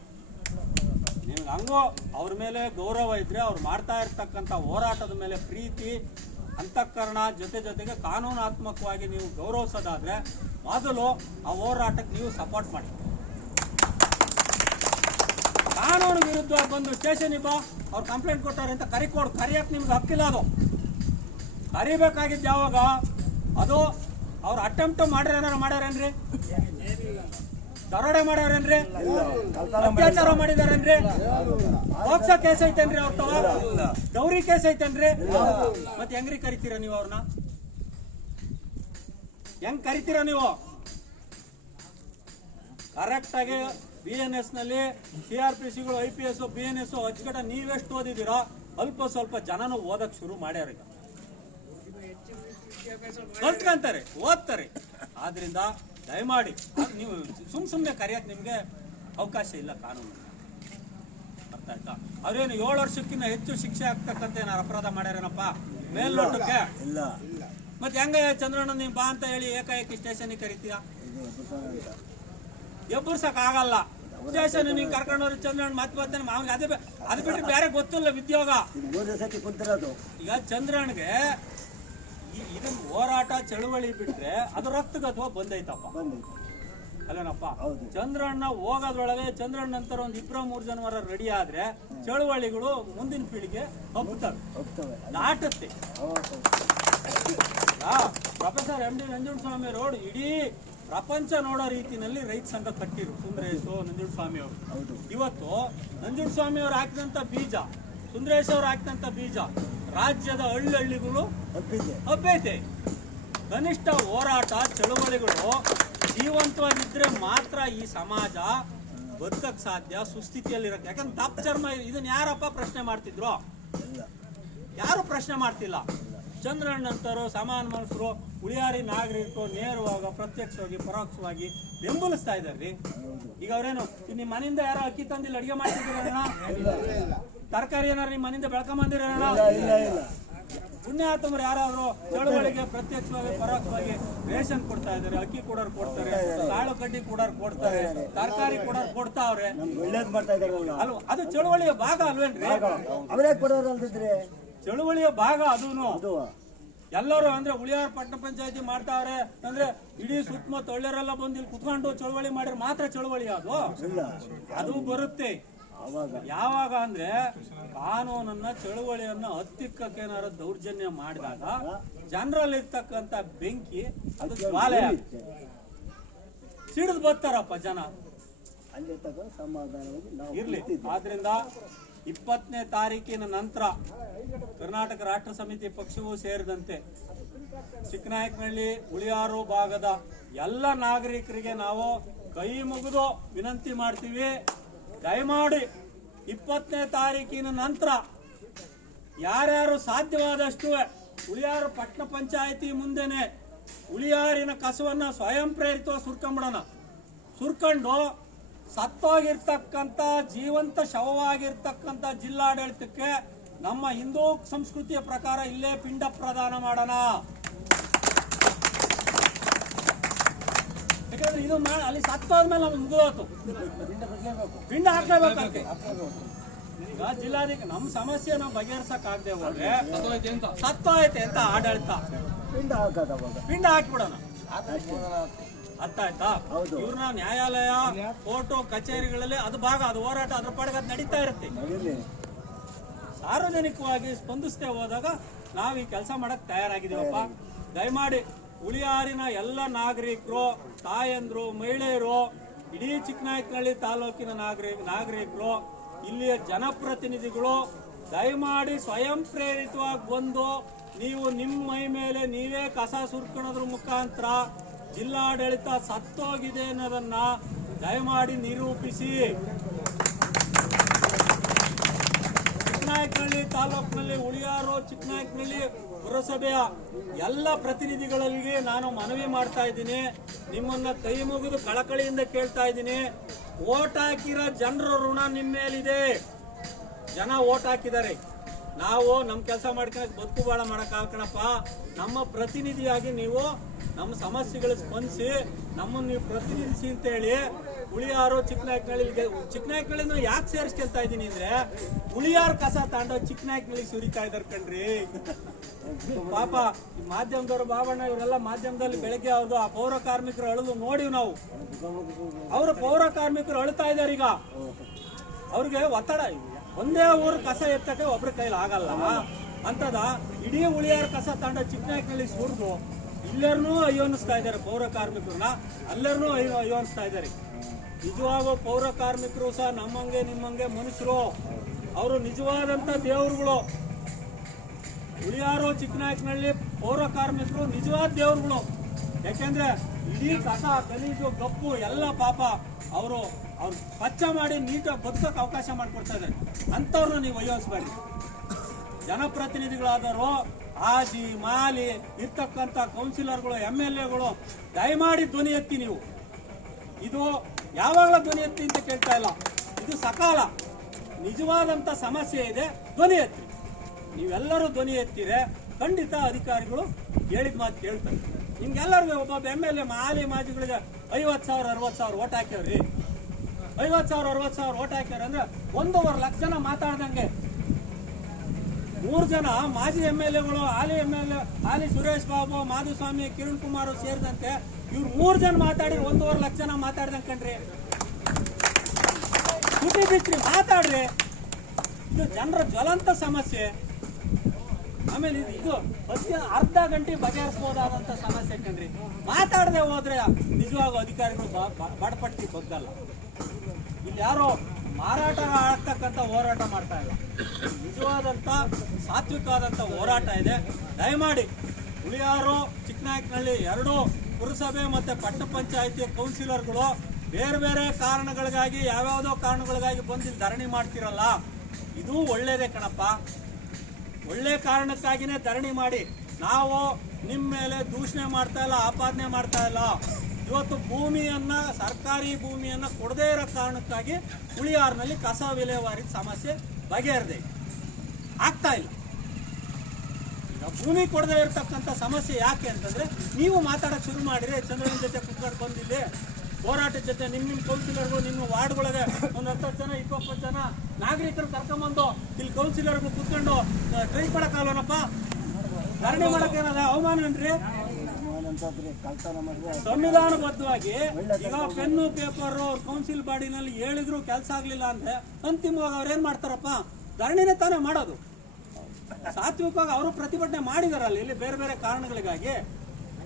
ನಿಮ್ಗೆ ಹಂಗೋ ಅವ್ರ ಮೇಲೆ ಗೌರವ ಇದ್ರೆ, ಅವ್ರು ಮಾಡ್ತಾ ಇರ್ತಕ್ಕಂಥ ಹೋರಾಟದ ಮೇಲೆ ಪ್ರೀತಿ, ಅಂತಃಕರಣ, ಜೊತೆಗೆ ಕಾನೂನಾತ್ಮಕವಾಗಿ ನೀವು ಗೌರವಿಸೋದಾದ್ರೆ ಮೊದಲು ಆ ಹೋರಾಟಕ್ಕೆ ನೀವು ಸಪೋರ್ಟ್ ಮಾಡಿ. ಕಾನೂನು ವಿರುದ್ಧವಾಗಿ ಬಂದು ಸ್ಟೇಷನಿಗೆ ಬಾ, ಅವ್ರು ಕಂಪ್ಲೇಂಟ್ ಕೊಟ್ಟವ್ರೆ ಅಂತ ಕರಿಯಕ್ಕೆ ನಿಮ್ಗೆ ಹಕ್ಕಿಲ್ಲ. ಅದು ಕರಿಬೇಕಾಗಿದ್ದು ಯಾವಾಗ? ಅದು ಅವ್ರು ಅಟೆಂಪ್ಟ್ ಮಾಡ್ಯಾರೇನ್ರಿ? ದರೋಡೆ ಮಾಡ್ಯಾರೇನ್ರಿ? ಅತ್ಯಾಚಾರ ಮಾಡಿದಾರೇನ್ರಿ? ಪೋಕ್ಸೋ ಕೇಸ್ ಐತೇನ್ರಿ ಅವ್ರ ತವ? ಗೌರಿ ಕೇಸ್ ಐತೇನ್ರಿ? ಮತ್ತೆ ಹೆಂಗ್ರಿ ಕರಿತೀರ ನೀವು ಅವ್ರನ್ನ? ಹೆಂಗ್ ಕರಿತೀರ ನೀವು? ಕರೆಕ್ಟ್ ಆಗಿ BNS ನಲ್ಲಿ CRPCಗಳು IPS BNS ಅಚ್ಚುಕಟ್ಟ ನೀವೆಷ್ಟು ಓದಿದ್ದೀರೋ ಅಲ್ಪ ಸ್ವಲ್ಪ ಜನನು ಓದಕ್ ಶುರು ಮಾಡ್ಯಾರ. ಈಗ ಕಲ್ತ್ಕೊಂತಾರೆ, ಓದ್ತಾರೆ. ಆದ್ರಿಂದ ದಯಮಾಡಿ ನೀವು ಸುಮ್ನೆ ಕರೆಯಕ್ ನಿಮ್ಗೆ ಅವಕಾಶ ಇಲ್ಲ ಕಾನೂನು. ಅರ್ಥ ಆಯ್ತಾ? ಅವ್ರೇನು 7 ವರ್ಷಕ್ಕಿಂತ ಹೆಚ್ಚು ಶಿಕ್ಷೆ ಆಗ್ತಕ್ಕಂತ ಏನಾರು ಅಪರಾಧ ಮಾಡ್ಯಾರೇನಪ್ಪ ಮೇಲ್ನೋಟಕ್ಕೆ? ಇಲ್ಲ. ಮತ್ತೆ ಹೆಂಗ ಚಂದ್ರಣ್ಣ ನೀವು ಬಾ ಅಂತ ಹೇಳಿ ಏಕಾಏಕಿ ಸ್ಟೇಷನ್ಗೆ ಕರಿತೀಯ? ಎಬ್ಬರ್ಸಕ್ ಆಗಲ್ಲ. ಸ್ಟೇಷನ್ ನೀವು ಕರ್ಕೊಂಡವ್ರು ಚಂದ್ರಣ್ಣ ಮತ್ತೆ ಬರ್ತಾನೆ ಮಾವಿಗೆ ಅದು ಬಿಟ್ಟರೆ ಬೇರೆ ಗೊತ್ತಿಲ್ಲ ಉದ್ಯೋಗ. ಈಗ ಚಂದ್ರಣ್ಗೆ ಇದನ್ನ ಹೋರಾಟ ಚಳುವಳಿ ಬಿಟ್ರೆ ಅದು ರಕ್ತಗತ್ವ ಬಂದೈತಪ್ಪ ಅಲ್ಲೇನಪ್ಪ? ಚಂದ್ರಣ್ಣ ಹೋಗೋದ್ರೊಳಗೆ ಚಂದ್ರಣ್ಣ ನಂತರ ಒಂದ್ 2-3 ಜನವರ ರೆಡಿ ಆದ್ರೆ ಚಳುವಳಿಗಳು ಮುಂದಿನ ಪೀಳಿಗೆ ಹಬ್ಬುತ್ತವೆ, ನಾಟುತ್ತೆ. ಪ್ರೊಫೆಸರ್ MD ನಂಜುಂಡಸ್ವಾಮಿ ರೋಡ್ ಇಡೀ ಪ್ರಪಂಚ ನೋಡೋ ರೀತಿಯಲ್ಲಿ ರೈತ ಸಂಘ ಕಟ್ಟಿರು ಸುಂದರೇಶ್ ನಂಜುಂಡಸ್ವಾಮಿ ಅವರು. ಇವತ್ತು ನಂಜುಂಡಸ್ವಾಮಿ ಅವರು ಹಾಕಿದಂತ ಬೀಜ, ಸುಂದರೇಶ್ ಅವರು ಹಾಕಿದಂತ ಬೀಜ ರಾಜ್ಯದ ಹಳ್ಳಿಗಳು ಹಬ್ಬೈತೆ. ಕನಿಷ್ಠ ಹೋರಾಟ ಚಳುವಳಿಗಳು ಜೀವಂತವಾಗಿದ್ರೆ ಮಾತ್ರ ಈ ಸಮಾಜ ಬದುಕಕ್ ಸಾಧ್ಯ, ಸುಸ್ಥಿತಿಯಲ್ಲಿರಕ್ಕೆ. ಯಾಕಂದ್ರೆ ದಪ್ಪ ಚರ್ಮ ಇದನ್ನ ಯಾರಪ್ಪ ಪ್ರಶ್ನೆ ಮಾಡ್ತಿದ್ರು? ಯಾರು ಪ್ರಶ್ನೆ ಮಾಡ್ತಿಲ್ಲ. ಚಂದ್ರಣ್ಣಂತರು ಸಮಾನ ಮನಸ್ಸರು ಉಳಿಯಾರಿ ನಾಗರಿಕರು ನೇರವಾಗಿ ಪ್ರತ್ಯಕ್ಷವಾಗಿ ಪರೋಕ್ಷವಾಗಿ ಬೆಂಬಲಿಸ್ತಾ ಇದ್ದಾರ್ರಿ. ಈಗ ಅವ್ರೇನು ನಿಮ್ಮ ಮನೆಯಿಂದ ಯಾರೋ ಅಕ್ಕಿ ತಂದಿಲ್ಲ ಅಡಿಗೆ ಮಾಡ್ತಿದ್ದೀರ? ತರಕಾರಿ ಏನಾರು ನಿಮ್ಮ ಮನೆಯಿಂದ ಬೆಳ್ಕೊಂಬಂದಿರ? ಪುಣ್ಯಾತ್ಮರು ಯಾರಾದ್ರು ಚಳುವಳಿಗೆ ಪ್ರತ್ಯಕ್ಷವಾಗಿ ಪರೋಕ್ಷವಾಗಿ ರೇಷನ್ ಕೊಡ್ತಾ ಇದಾರೆ, ಅಕ್ಕಿ ಕೊಡೋರು ಕೊಡ್ತಾರೆ, ಕಾಳು ಕಡ್ಡಿ ಕೊಡೋರು ಕೊಡ್ತಾರೆ, ತರಕಾರಿ ಕೊಡೋರು ಕೊಡ್ತಾವ್ರೆ. ಅಲ್ವ? ಅದು ಚಳುವಳಿಯ ಭಾಗ ಅಲ್ವೇನ್ರಿ? ಅವರೇ ಕೊಡೋರಲ್ದಿದ್ರೆ ಚಳುವಳಿಯ ಭಾಗ ಅದೂನು. ಎಲ್ಲರೂ ಅಂದ್ರೆ ಉಳಿಯಾರ ಪಟ್ಟಣ ಪಂಚಾಯತಿ ಮಾಡ್ತಾವ್ರೆ ಅಂದ್ರೆ ಇಡೀ ಸುತ್ತಮುತ್ತ ಒಳ್ಳೆಯವರೆಲ್ಲ ಬಂದು ಇಲ್ಲಿ ಕುತ್ಕೊಂಡು ಚಳುವಳಿ ಮಾಡಿದ್ರೆ ಮಾತ್ರ ಚಳುವಳಿ ಅದು ಬರುತ್ತೆ. ಯಾವಾಗ ಅಂದ್ರೆ ಕಾನೂನನ್ನ ಚಳುವಳಿಯನ್ನ ಹತ್ತಿಕ್ಕೇನಾರ ದೌರ್ಜನ್ಯ ಮಾಡಿದಾಗ ಜನರಲ್ಲಿ ಇರ್ತಕ್ಕಂತ ಬೆಂಕಿ ಅದು ಜ್ವಾಲೆ ಸಿಡಿದು ಬರ್ತಾರಪ್ಪ ಜನ. ಇರ್ಲಿ. ಆದ್ರಿಂದ 20ನೇ ತಾರೀಕಿನ ನಂತರ ಕರ್ನಾಟಕ ರಾಷ್ಟ್ರ ಸಮಿತಿ ಪಕ್ಷವೂ ಸೇರಿದಂತೆ ಚಿಕ್ಕನಾಯಕನಹಳ್ಳಿ ಉಳಿಯಾರು ಭಾಗದ ಎಲ್ಲ ನಾಗರಿಕರಿಗೆ ನಾವು ಕೈ ಮುಗಿದು ವಿನಂತಿ ಮಾಡ್ತೀವಿ. ದಯಮಾಡಿ 20ನೇ ತಾರೀಕಿನ ನಂತರ ಯಾರ್ಯಾರು ಸಾಧ್ಯವಾದಷ್ಟು ಉಳಿಯಾರು ಪಟ್ಟಣ ಪಂಚಾಯತಿ ಮುಂದೆನೆ ಉಳಿಯಾರಿನ ಕಸವನ್ನ ಸ್ವಯಂ ಪ್ರೇರಿತ ಸುರ್ಕೊಂಬಿಡೋಣ. ಸುರ್ಕೊಂಡು ಸತ್ತೋಗಿರ್ತಕ್ಕಂಥ ಜೀವಂತ ಶವವಾಗಿರ್ತಕ್ಕಂಥ ಜಿಲ್ಲಾಡಳಿತಕ್ಕೆ ನಮ್ಮ ಹಿಂದೂ ಸಂಸ್ಕೃತಿಯ ಪ್ರಕಾರ ಇಲ್ಲೇ ಪಿಂಡ ಪ್ರದಾನ ಮಾಡೋಣ. ಯಾಕಂದ್ರೆ ಇದು ಅಲ್ಲಿ ಸತ್ತೋದ್ಮೇಲೆ ನಮ್ಗೆ ಮುಗಿದೋತು, ಪಿಂಡ ಹಾಕ್ಲೇಬೇಕಂತೆ. ಈಗ ಜಿಲ್ಲಾಧಿಕಾರಿ ನಮ್ಮ ಸಮಸ್ಯೆ ನಾವು ಬಗೆಹರಿಸಕ್ ಆಗದೆ ಹೋದ್ರೆ ಸತ್ತೋಯ್ತೆ ಅಂತ ಆಡಳಿತ ಪಿಂಡ ಹಾಕಿಬಿಡೋಣ. ಅರ್ಥ ಆಯ್ತಾ? ಇವ್ರನ್ನ ನ್ಯಾಯಾಲಯ ಕೋರ್ಟು ಕಚೇರಿಗಳಲ್ಲಿ ಅದು ಭಾಗ, ಅದು ಹೋರಾಟ ಅದ್ರ ಪಾಡಿಗೆ ಅದು ನಡೀತಾ ಇರುತ್ತೆ. ಸಾರ್ವಜನಿಕವಾಗಿ ಸ್ಪಂದಿಸ್ತೇ ಹೋದಾಗ ನಾವು ಈ ಕೆಲಸ ಮಾಡಕ್ ತಯಾರಾಗಿದ್ದೀವಪ್ಪ. ದಯಮಾಡಿ ಉಳಿಯಾರಿನ ಎಲ್ಲ ನಾಗರಿಕರು, ತಾಯಂದ್ರು, ಮಹಿಳೆಯರು, ಇಡೀ ಚಿಕ್ಕನಾಯಕನಹಳ್ಳಿ ತಾಲೂಕಿನ ನಾಗರಿಕರು, ಇಲ್ಲಿಯ ಜನಪ್ರತಿನಿಧಿಗಳು ದಯಮಾಡಿ ಸ್ವಯಂ ಪ್ರೇರಿತವಾಗಿ ಬಂದು ನೀವು ನಿಮ್ಮ ಮೈ ಮೇಲೆ ನೀವೇ ಕಸ ಸುರ್ಕೊಳ್ಳೋದ್ರ ಮುಖಾಂತರ ಜಿಲ್ಲಾಡಳಿತ ಸತ್ತೋಗಿದೆ ಅನ್ನೋದನ್ನ ದಯಮಾಡಿ ನಿರೂಪಿಸಿ. ಚಿಕ್ಕನಾಯಕನಹಳ್ಳಿ ತಾಲೂಕಿನಲ್ಲಿ ಉಳಿಯಾರು ಚಿಕ್ಕನಾಯಕನಹಳ್ಳಿ ಪುರಸಭೆಯ ಎಲ್ಲ ಪ್ರತಿನಿಧಿಗಳಿಗೆ ನಾನು ಮನವಿ ಮಾಡ್ತಾ ಇದ್ದೀನಿ. ನಿಮ್ಮನ್ನ ಕೈ ಮುಗಿದು ಕಳಕಳಿಯಿಂದ ಕೇಳ್ತಾ ಇದ್ದೀನಿ. ಓಟ್ ಹಾಕಿರೋ ಜನರ ಋಣ ನಿಮ್ಮ ಮೇಲಿದೆ. ಜನ ಓಟ್ ಹಾಕಿದ್ದಾರೆ. ನಾವು ನಮ್ಮ ಕೆಲಸ ಮಾಡ್ಕೊಳಕ್ ಬದುಕು ಬಾಳ ಮಾಡಕ್ ಆಗ್ಕಣಪ್ಪ. ನಮ್ಮ ಪ್ರತಿನಿಧಿಯಾಗಿ ನೀವು ನಮ್ಮ ಸಮಸ್ಯೆಗಳು ಸ್ಪಂದಿಸಿ ನಮ್ಮನ್ನು ನೀವು ಪ್ರತಿನಿಧಿಸಿ ಅಂತ ಹೇಳಿ ಉಳಿಯಾರು ಚಿಕ್ಕನಾಯಕನಹಳ್ಳಿನ ಯಾಕೆ ಸೇರಿಸ್ಕೊಳ್ತಾ ಇದ್ದೀನಿ ಅಂದ್ರೆ ಉಳಿಯಾರು ಕಸ ತಾಂಡೋ ಚಿಕ್ಕನಾಯಕನಹಳ್ಳಿ ಸುರಿತಾ ಇದಾರೆ ಕಣ್ರಿ. ಪಾಪ ಮಾಧ್ಯಮದವರು ಬಾಬಣ್ಣ ಇವರೆಲ್ಲ ಮಾಧ್ಯಮದಲ್ಲಿ ಬೆಳಗ್ಗೆ ಅವ್ರದ್ದು ಆ ಪೌರ ಕಾರ್ಮಿಕರು ಅಳದು ನೋಡಿವ್ ನಾವು. ಅವರು ಪೌರ ಕಾರ್ಮಿಕರು ಅಳ್ತಾ ಇದಾರೆ. ಈಗ ಅವ್ರಿಗೆ ಒತ್ತಡ, ಒಂದೇ ಊರು ಕಸ ಎತ್ತಕ್ಕೆ ಒಬ್ರ ಕೈಲಿ ಆಗಲ್ಲ ಅಂತದ ಇಡೀ ಉಳಿಯಾರ ಕಸ ತಾಂಡ ಚಿಕ್ಕನಾಯಕನಹಳ್ಳಿ ಸುರಿದು ಇಲ್ಲೆರನೂ ಅಯ್ಯೋ ಅನ್ನಿಸ್ತಾ ಇದ್ದಾರೆ. ಪೌರ ಕಾರ್ಮಿಕರನ್ನ ಅಲ್ಲೆರನೂ ಅಯ್ಯೋ ಅನ್ನಿಸ್ತಾ ಇದ್ದಾರೆ. ನಿಜವಾಗೂ ಪೌರ ಕಾರ್ಮಿಕರು ಸಹ ನಮ್ಮಂಗೆ ನಿಮ್ಮಂಗೆ ಮನುಷ್ಯರು. ಅವರು ನಿಜವಾದಂಥ ದೇವರುಗಳು. ಹುಳಿಯಾರು ಚಿಕ್ಕನಾಯಕನಹಳ್ಳಿ ಪೌರ ಕಾರ್ಮಿಕರು ನಿಜವಾದ ದೇವರುಗಳು. ಯಾಕೆಂದ್ರೆ ಇಡೀ ಕಸ ಗಲೀಜು ಗಪ್ಪು ಎಲ್ಲ ಪಾಪ ಅವರು ಸ್ವಚ್ಛ ಮಾಡಿ ನೀಟಾಗಿ ಬದುಕಕ್ಕೆ ಅವಕಾಶ ಮಾಡಿಕೊಡ್ತಾ ಇದ್ದಾರೆ. ಅಂಥವ್ರನ್ನ ನೀವು ವಯೋಸ್ಬೇಡಿ. ಜನಪ್ರತಿನಿಧಿಗಳಾದವರು ಆಜಿ ಮಾಲಿ ಇರ್ತಕ್ಕಂಥ ಕೌನ್ಸಿಲರ್ಗಳು MLAಗಳು ದಯಮಾಡಿ ಧ್ವನಿ ಎತ್ತಿ. ನೀವು ಇದು ಯಾವಾಗಲೂ ಧ್ವನಿ ಎತ್ತಿ ಅಂತ ಕೇಳ್ತಾ ಇಲ್ಲ. ಇದು ಸಕಾಲ, ನಿಜವಾದಂಥ ಸಮಸ್ಯೆ ಇದೆ, ಧ್ವನಿ ಎತ್ತಿ. ನೀವೆಲ್ಲರೂ ಧ್ವನಿ ಎತ್ತಿರೆ ಖಂಡಿತ ಅಧಿಕಾರಿಗಳು ಹೇಳಿದ ಮಾತು ಕೇಳ್ತಾರೆ. ನಿಮ್ಗೆಲ್ಲರಿಗೂ ಒಬ್ಬೊಬ್ಬ MLA ಮಾಲಿ ಮಾಜಿಗಳಿಗೆ 50,000 60,000 ಓಟ್ ಹಾಕ್ಯವ್ರಿ. 50,000 60,000 ಓಟ್ ಹಾಕ್ಯಾರ ಅಂದ್ರೆ 1.5 ಲಕ್ಷ ಜನ ಮಾತಾಡ್ದಂಗೆ. 3 ಜನ ಮಾಜಿ MLAಗಳು ಹಾಲಿ ಸುರೇಶ್ ಬಾಬು, ಮಾಧುಸ್ವಾಮಿ, ಕಿರಣ್ ಕುಮಾರ್ ಸೇರಿದಂತೆ ಇವ್ರು 3 ಜನ ಮಾತಾಡಿ 1.5 ಲಕ್ಷ ಜನ ಮಾತಾಡ್ದಂಗೆ ಕಣ್ರಿ. ತುಟಿ ಬಿಚ್ಚ್ರಿ, ಮಾತಾಡ್ರಿ. ಇದು ಜನರ ಜ್ವಲಂತ ಸಮಸ್ಯೆ. ಆಮೇಲೆ ಇದು ಅರ್ಧ ಗಂಟೆ ಬಗೆಹರಿಸಬಹುದಾದಂತ ಸಮಸ್ಯೆ ಕಣ್ರಿ. ಮಾತಾಡದೆ ಹೋದ್ರೆ ನಿಜವಾಗೂ ಅಧಿಕಾರಿಗಳು ಬಡಪಟ್ಟಿ ಬಗ್ಗಲ್ಲ. ಇಲ್ಲಿ ಯಾರೋ ಮಾರಾಟ ಆಗ್ತಕ್ಕಂಥ ಹೋರಾಟ ಮಾಡ್ತಾ ಇಲ್ಲ. ನಿಜವಾದಂಥ ಸಾತ್ವಿಕವಾದಂಥ ಹೋರಾಟ ಇದೆ. ದಯಮಾಡಿ ಹುಳಿಯಾರು ಚಿಕ್ಕನಾಯಕನಹಳ್ಳಿ 2 ಪುರಸಭೆ ಮತ್ತು ಪಟ್ಟಣ ಪಂಚಾಯಿತಿ ಕೌನ್ಸಿಲರ್ಗಳು ಬೇರೆ ಬೇರೆ ಕಾರಣಗಳಿಗಾಗಿ ಯಾವ್ಯಾವುದೋ ಕಾರಣಗಳಿಗಾಗಿ ಬಂದು ಇಲ್ಲಿ ಧರಣಿ ಮಾಡ್ತಿರಲ್ಲ, ಇದು ಒಳ್ಳೇದೇ ಕಣಪ್ಪ. ಒಳ್ಳೆ ಕಾರಣಕ್ಕಾಗಿನೇ ಧರಣಿ ಮಾಡಿ. ನಾವು ನಿಮ್ಮ ಮೇಲೆ ದೂಷಣೆ ಮಾಡ್ತಾ ಇಲ್ಲ, ಆಪಾದನೆ ಮಾಡ್ತಾ ಇಲ್ಲ. ಇವತ್ತು ಭೂಮಿಯನ್ನ, ಸರ್ಕಾರಿ ಭೂಮಿಯನ್ನ ಕೊಡದೇ ಇರೋ ಕಾರಣಕ್ಕಾಗಿ ಹುಳಿಯಾರಿನಲ್ಲಿ ಕಸ ವಿಲೇವಾರಿ ಸಮಸ್ಯೆ ಬಗೆಹರಿದೆ ಆಗ್ತಾ ಇಲ್ಲ. ಈಗ ಭೂಮಿ ಕೊಡದೇ ಇರತಕ್ಕಂಥ ಸಮಸ್ಯೆ ಯಾಕೆ ಅಂತಂದ್ರೆ ನೀವು ಮಾತಾಡಕ್ಕೆ ಶುರು ಮಾಡಿರಿ. ಚಂದ್ರನ ಜೊತೆ ಕುತ್ಕೊಂಡು ಬಂದಿಲ್ಲಿ ಹೋರಾಟದ ಜೊತೆ ನಿಮ್ಮ ಕೌನ್ಸಿಲರ್ಗಳು, ನಿಮ್ಮ ವಾರ್ಡ್ಗಳಿಗೆ ಒಂದು 10 ಜನ 20 ಜನ ನಾಗರಿಕರು ಕರ್ಕೊಂಬಂದು ಇಲ್ಲಿ ಕೌನ್ಸಿಲರ್ಗಳು ಕುತ್ಕೊಂಡು ಟ್ರೈ ಮಾಡಕ್ಕಾಗಲ್ಲನಪ್ಪ. ಧರಣಿ ಮಾಡಕ್ಕೇನದ ಅವಮಾನ ಏನ್ರಿ? ಸಂವಿಧಾನಬದ್ಧವಾಗಿ ಈಗ ಪೆನ್ನು ಪೇಪರ್ ಕೌನ್ಸಿಲ್ ಬಾಡಿನಲ್ಲಿ ಹೇಳಿದ್ರು ಕೆಲಸ ಆಗ್ಲಿಲ್ಲ ಅಂದ್ರೆ ಅಂತಿಮವಾಗಿ ಅವ್ರೇನ್ ಮಾಡ್ತಾರಪ್ಪ? ಧರಣಿನೇ ತಾನೇ ಮಾಡೋದು. ಸಾತ್ವಿಕವಾಗಿ ಅವರು ಪ್ರತಿಭಟನೆ ಮಾಡಿದಾರಲ್ಲ ಇಲ್ಲಿ ಬೇರೆ ಬೇರೆ ಕಾರಣಗಳಿಗಾಗಿ,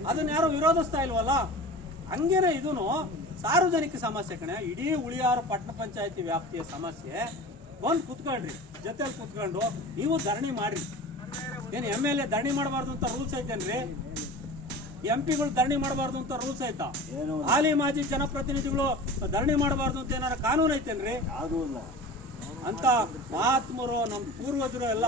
ಅದನ್ನ ಯಾರು ವಿರೋಧಿಸ್ತಾ ಇಲ್ವಲ್ಲ. ಹಂಗೇನೆ ಇದೂನು ಸಾರ್ವಜನಿಕ ಸಮಸ್ಯೆ ಕಣೆ. ಇಡೀ ಹುಳಿಯಾರು ಪಟ್ಟಣ ಪಂಚಾಯತಿ ವ್ಯಾಪ್ತಿಯ ಸಮಸ್ಯೆ. ಬಂದು ಕುತ್ಕೊಳ್ರಿ, ಜೊತೆಲಿ ಕುತ್ಕೊಂಡು ನೀವು ಧರಣಿ ಮಾಡ್ರಿ. ಏನು MLA ಧರಣಿ ಮಾಡಬಾರ್ದು ಅಂತ ರೂಲ್ಸ್ ಐತೇನ್ರಿ? MP ಗಳು ಧರಣಿ ಮಾಡಬಾರ್ದು ಅಂತ ರೂಲ್ಸ್ ಐತಾ? ಹಾಲಿ ಮಾಜಿ ಜನಪ್ರತಿನಿಧಿಗಳು ಧರಣಿ ಮಾಡಬಾರ್ದು ಅಂತ ಏನಾರ ಕಾನೂನು ಐತೇನ್ರಿ? ಅಂತ ಮಹಾತ್ಮರು ನಮ್ಮ ಪೂರ್ವಜರು ಎಲ್ಲ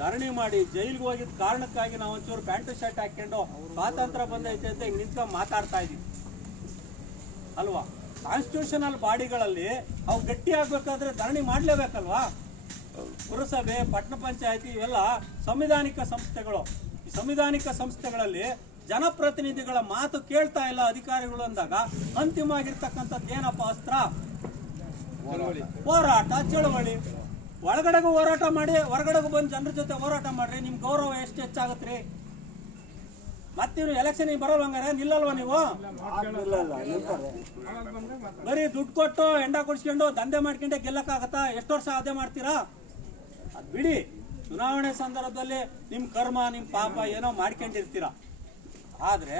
ಧರಣಿ ಮಾಡಿ ಜೈಲಿಗೆ ಹೋಗಿದ್ದ ಕಾರಣಕ್ಕಾಗಿ ನಾವು ಒಂಚೂರು ಪ್ಯಾಂಟ್ ಶರ್ಟ್ ಹಾಕೊಂಡು ಸ್ವಾತಂತ್ರ್ಯ ಬಂದೈತೆ ಅಂತ ಈಗ ನಿಂತ್ಕೊಂಡು ಮಾತಾಡ್ತಾ ಇದೀವಿ ಅಲ್ವಾ? ಕಾನ್ಸ್ಟಿಟ್ಯೂಷನಲ್ ಬಾಡಿಗಳಲ್ಲಿ ಅವು ಗಟ್ಟಿ ಆಗ್ಬೇಕಾದ್ರೆ ಧರಣಿ ಮಾಡ್ಲೇಬೇಕಲ್ವಾ? ಪುರಸಭೆ, ಪಟ್ಟಣ ಪಂಚಾಯತಿ ಇವೆಲ್ಲ ಸಂವಿಧಾನಿಕ ಸಂಸ್ಥೆಗಳು. ಈ ಸಂವಿಧಾನಿಕ ಸಂಸ್ಥೆಗಳಲ್ಲಿ ಜನಪ್ರತಿನಿಧಿಗಳ ಮಾತು ಕೇಳ್ತಾ ಇಲ್ಲ ಅಧಿಕಾರಿಗಳು ಅಂದಾಗ ಅಂತಿಮವಾಗಿರ್ತಕ್ಕಂಥದ್ದು ಏನಪ್ಪ ಅಸ್ತ್ರ? ಹೋರಾಟ, ಚಳವಳಿ. ಒಳಗಡೆಗೂ ಹೋರಾಟ ಮಾಡಿ, ಹೊರಗಡೆಗೂ ಬಂದು ಜನರ ಜೊತೆ ಹೋರಾಟ ಮಾಡ್ರಿ. ನಿಮ್ ಗೌರವ ಎಷ್ಟು ಹೆಚ್ಚಾಗತ್ರಿ? ಮತ್ತೇನು ಎಲೆಕ್ಷನ್ ಬರೋಲ್ಲ ಹಂಗಾರೆ? ನಿಲ್ಲಲ್ವಾ ನೀವು? ಬರೀ ದುಡ್ಡು ಕೊಟ್ಟು ಎಂಡ ಕೊಡ್ಸ್ಕೊಂಡು ದಂಧೆ ಮಾಡ್ಕೊಂಡೆ ಗೆಲ್ಲಕ್ಕಾಗತ್ತಾ? ಎಷ್ಟು ವರ್ಷ ಅದೇ ಮಾಡ್ತೀರಾ? ಅದ್ ಬಿಡಿ. ಚುನಾವಣೆ ಸಂದರ್ಭದಲ್ಲಿ ನಿಮ್ ಕರ್ಮ, ನಿಮ್ ಪಾಪ ಏನೋ ಮಾಡ್ಕೊಂಡಿರ್ತೀರ. ಆದ್ರೆ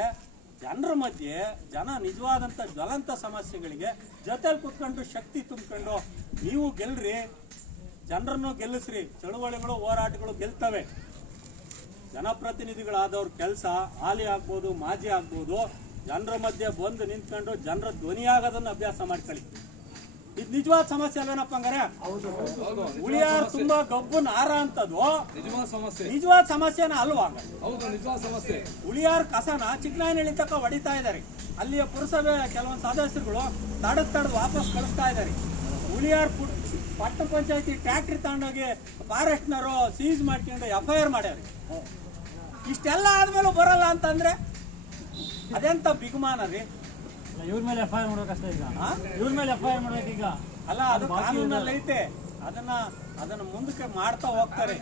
ಜನರ ಮಧ್ಯೆ ಜನ ನಿಜವಾದಂಥ ಜ್ವಲಂತ ಸಮಸ್ಯೆಗಳಿಗೆ ಜೊತೆಲಿ ಕುತ್ಕೊಂಡು ಶಕ್ತಿ ತುಂಬಿಕೊಂಡು ನೀವು ಗೆಲ್ರಿ, ಜನರನ್ನು ಗೆಲ್ಲಿಸ್ರಿ. ಚಳುವಳಿಗಳು, ಹೋರಾಟಗಳು ಗೆಲ್ತವೆ. ಜನಪ್ರತಿನಿಧಿಗಳಾದವ್ರ ಕೆಲಸ ಹಾಲಿ ಆಗ್ಬೋದು, ಮಾಜಿ ಆಗ್ಬೋದು, ಜನರ ಮಧ್ಯೆ ಬಂದು ನಿಂತ್ಕೊಂಡು ಜನರ ಧ್ವನಿಯಾಗೋದನ್ನು ಅಭ್ಯಾಸ ಮಾಡ್ಕೊಳ್ಳಿ. ಇದು ನಿಜವಾದ ಸಮಸ್ಯೆ ಅಲ್ವೇನಪ್ಪ ಹಂಗಾರೆ? ಹುಳಿಯಾರು ತುಂಬಾ ಗಬ್ಬು ನಾರ ಅಂತದ್ದು ನಿಜವಾದ ಸಮಸ್ಯೆನ ಅಲ್ವಾ? ಹುಳಿಯಾರು ಕಸನ ಚಿಕ್ಕನಾಯನಹಳ್ಳಿ ತನಕ ಹೊಡಿತಾ ಇದ್ದಾರೆ. ಅಲ್ಲಿಯ ಪುರಸಭೆ ಕೆಲವೊಂದು ಸದಸ್ಯರುಗಳು ತಡೆದು ವಾಪಸ್ ಕಳಿಸ್ತಾ ಇದ್ದಾರೆ. ಹುಳಿಯಾರು ಪಟ್ಟಣ ಪಂಚಾಯತಿ ಟ್ಯಾಕ್ಟ್ರಿ ತಗೊಂಡೋಗಿ ಫಾರೆಸ್ಟ್ನವರು ಸೀಸ್ ಮಾಡ್ಕೊಂಡು FIR ಮಾಡ್ಯಾರ. ಇಷ್ಟೆಲ್ಲ ಆದ್ಮೇಲೂ ಬರಲ್ಲ ಅಂತಂದ್ರೆ ಅದೆಂತ ಬಿಗುಮಾನ ರೀ? ಇವ್ರ ಮೇಲೆ FIR ಮಾಡ್ಬೇಕಷ್ಟೇ. ಈಗ ಇವ್ರ ಮೇಲೆ FIR ಮಾಡ್ಬೇಕೀಗ. ಅಲ್ಲ, ಅದು ಕಾನೂನಲ್ಲಿ ಐತೆ. ಅದನ್ನ ಮುಂದಕ್ಕೆ ಮಾಡ್ತಾ ಹೋಗ್ತಾರೆ.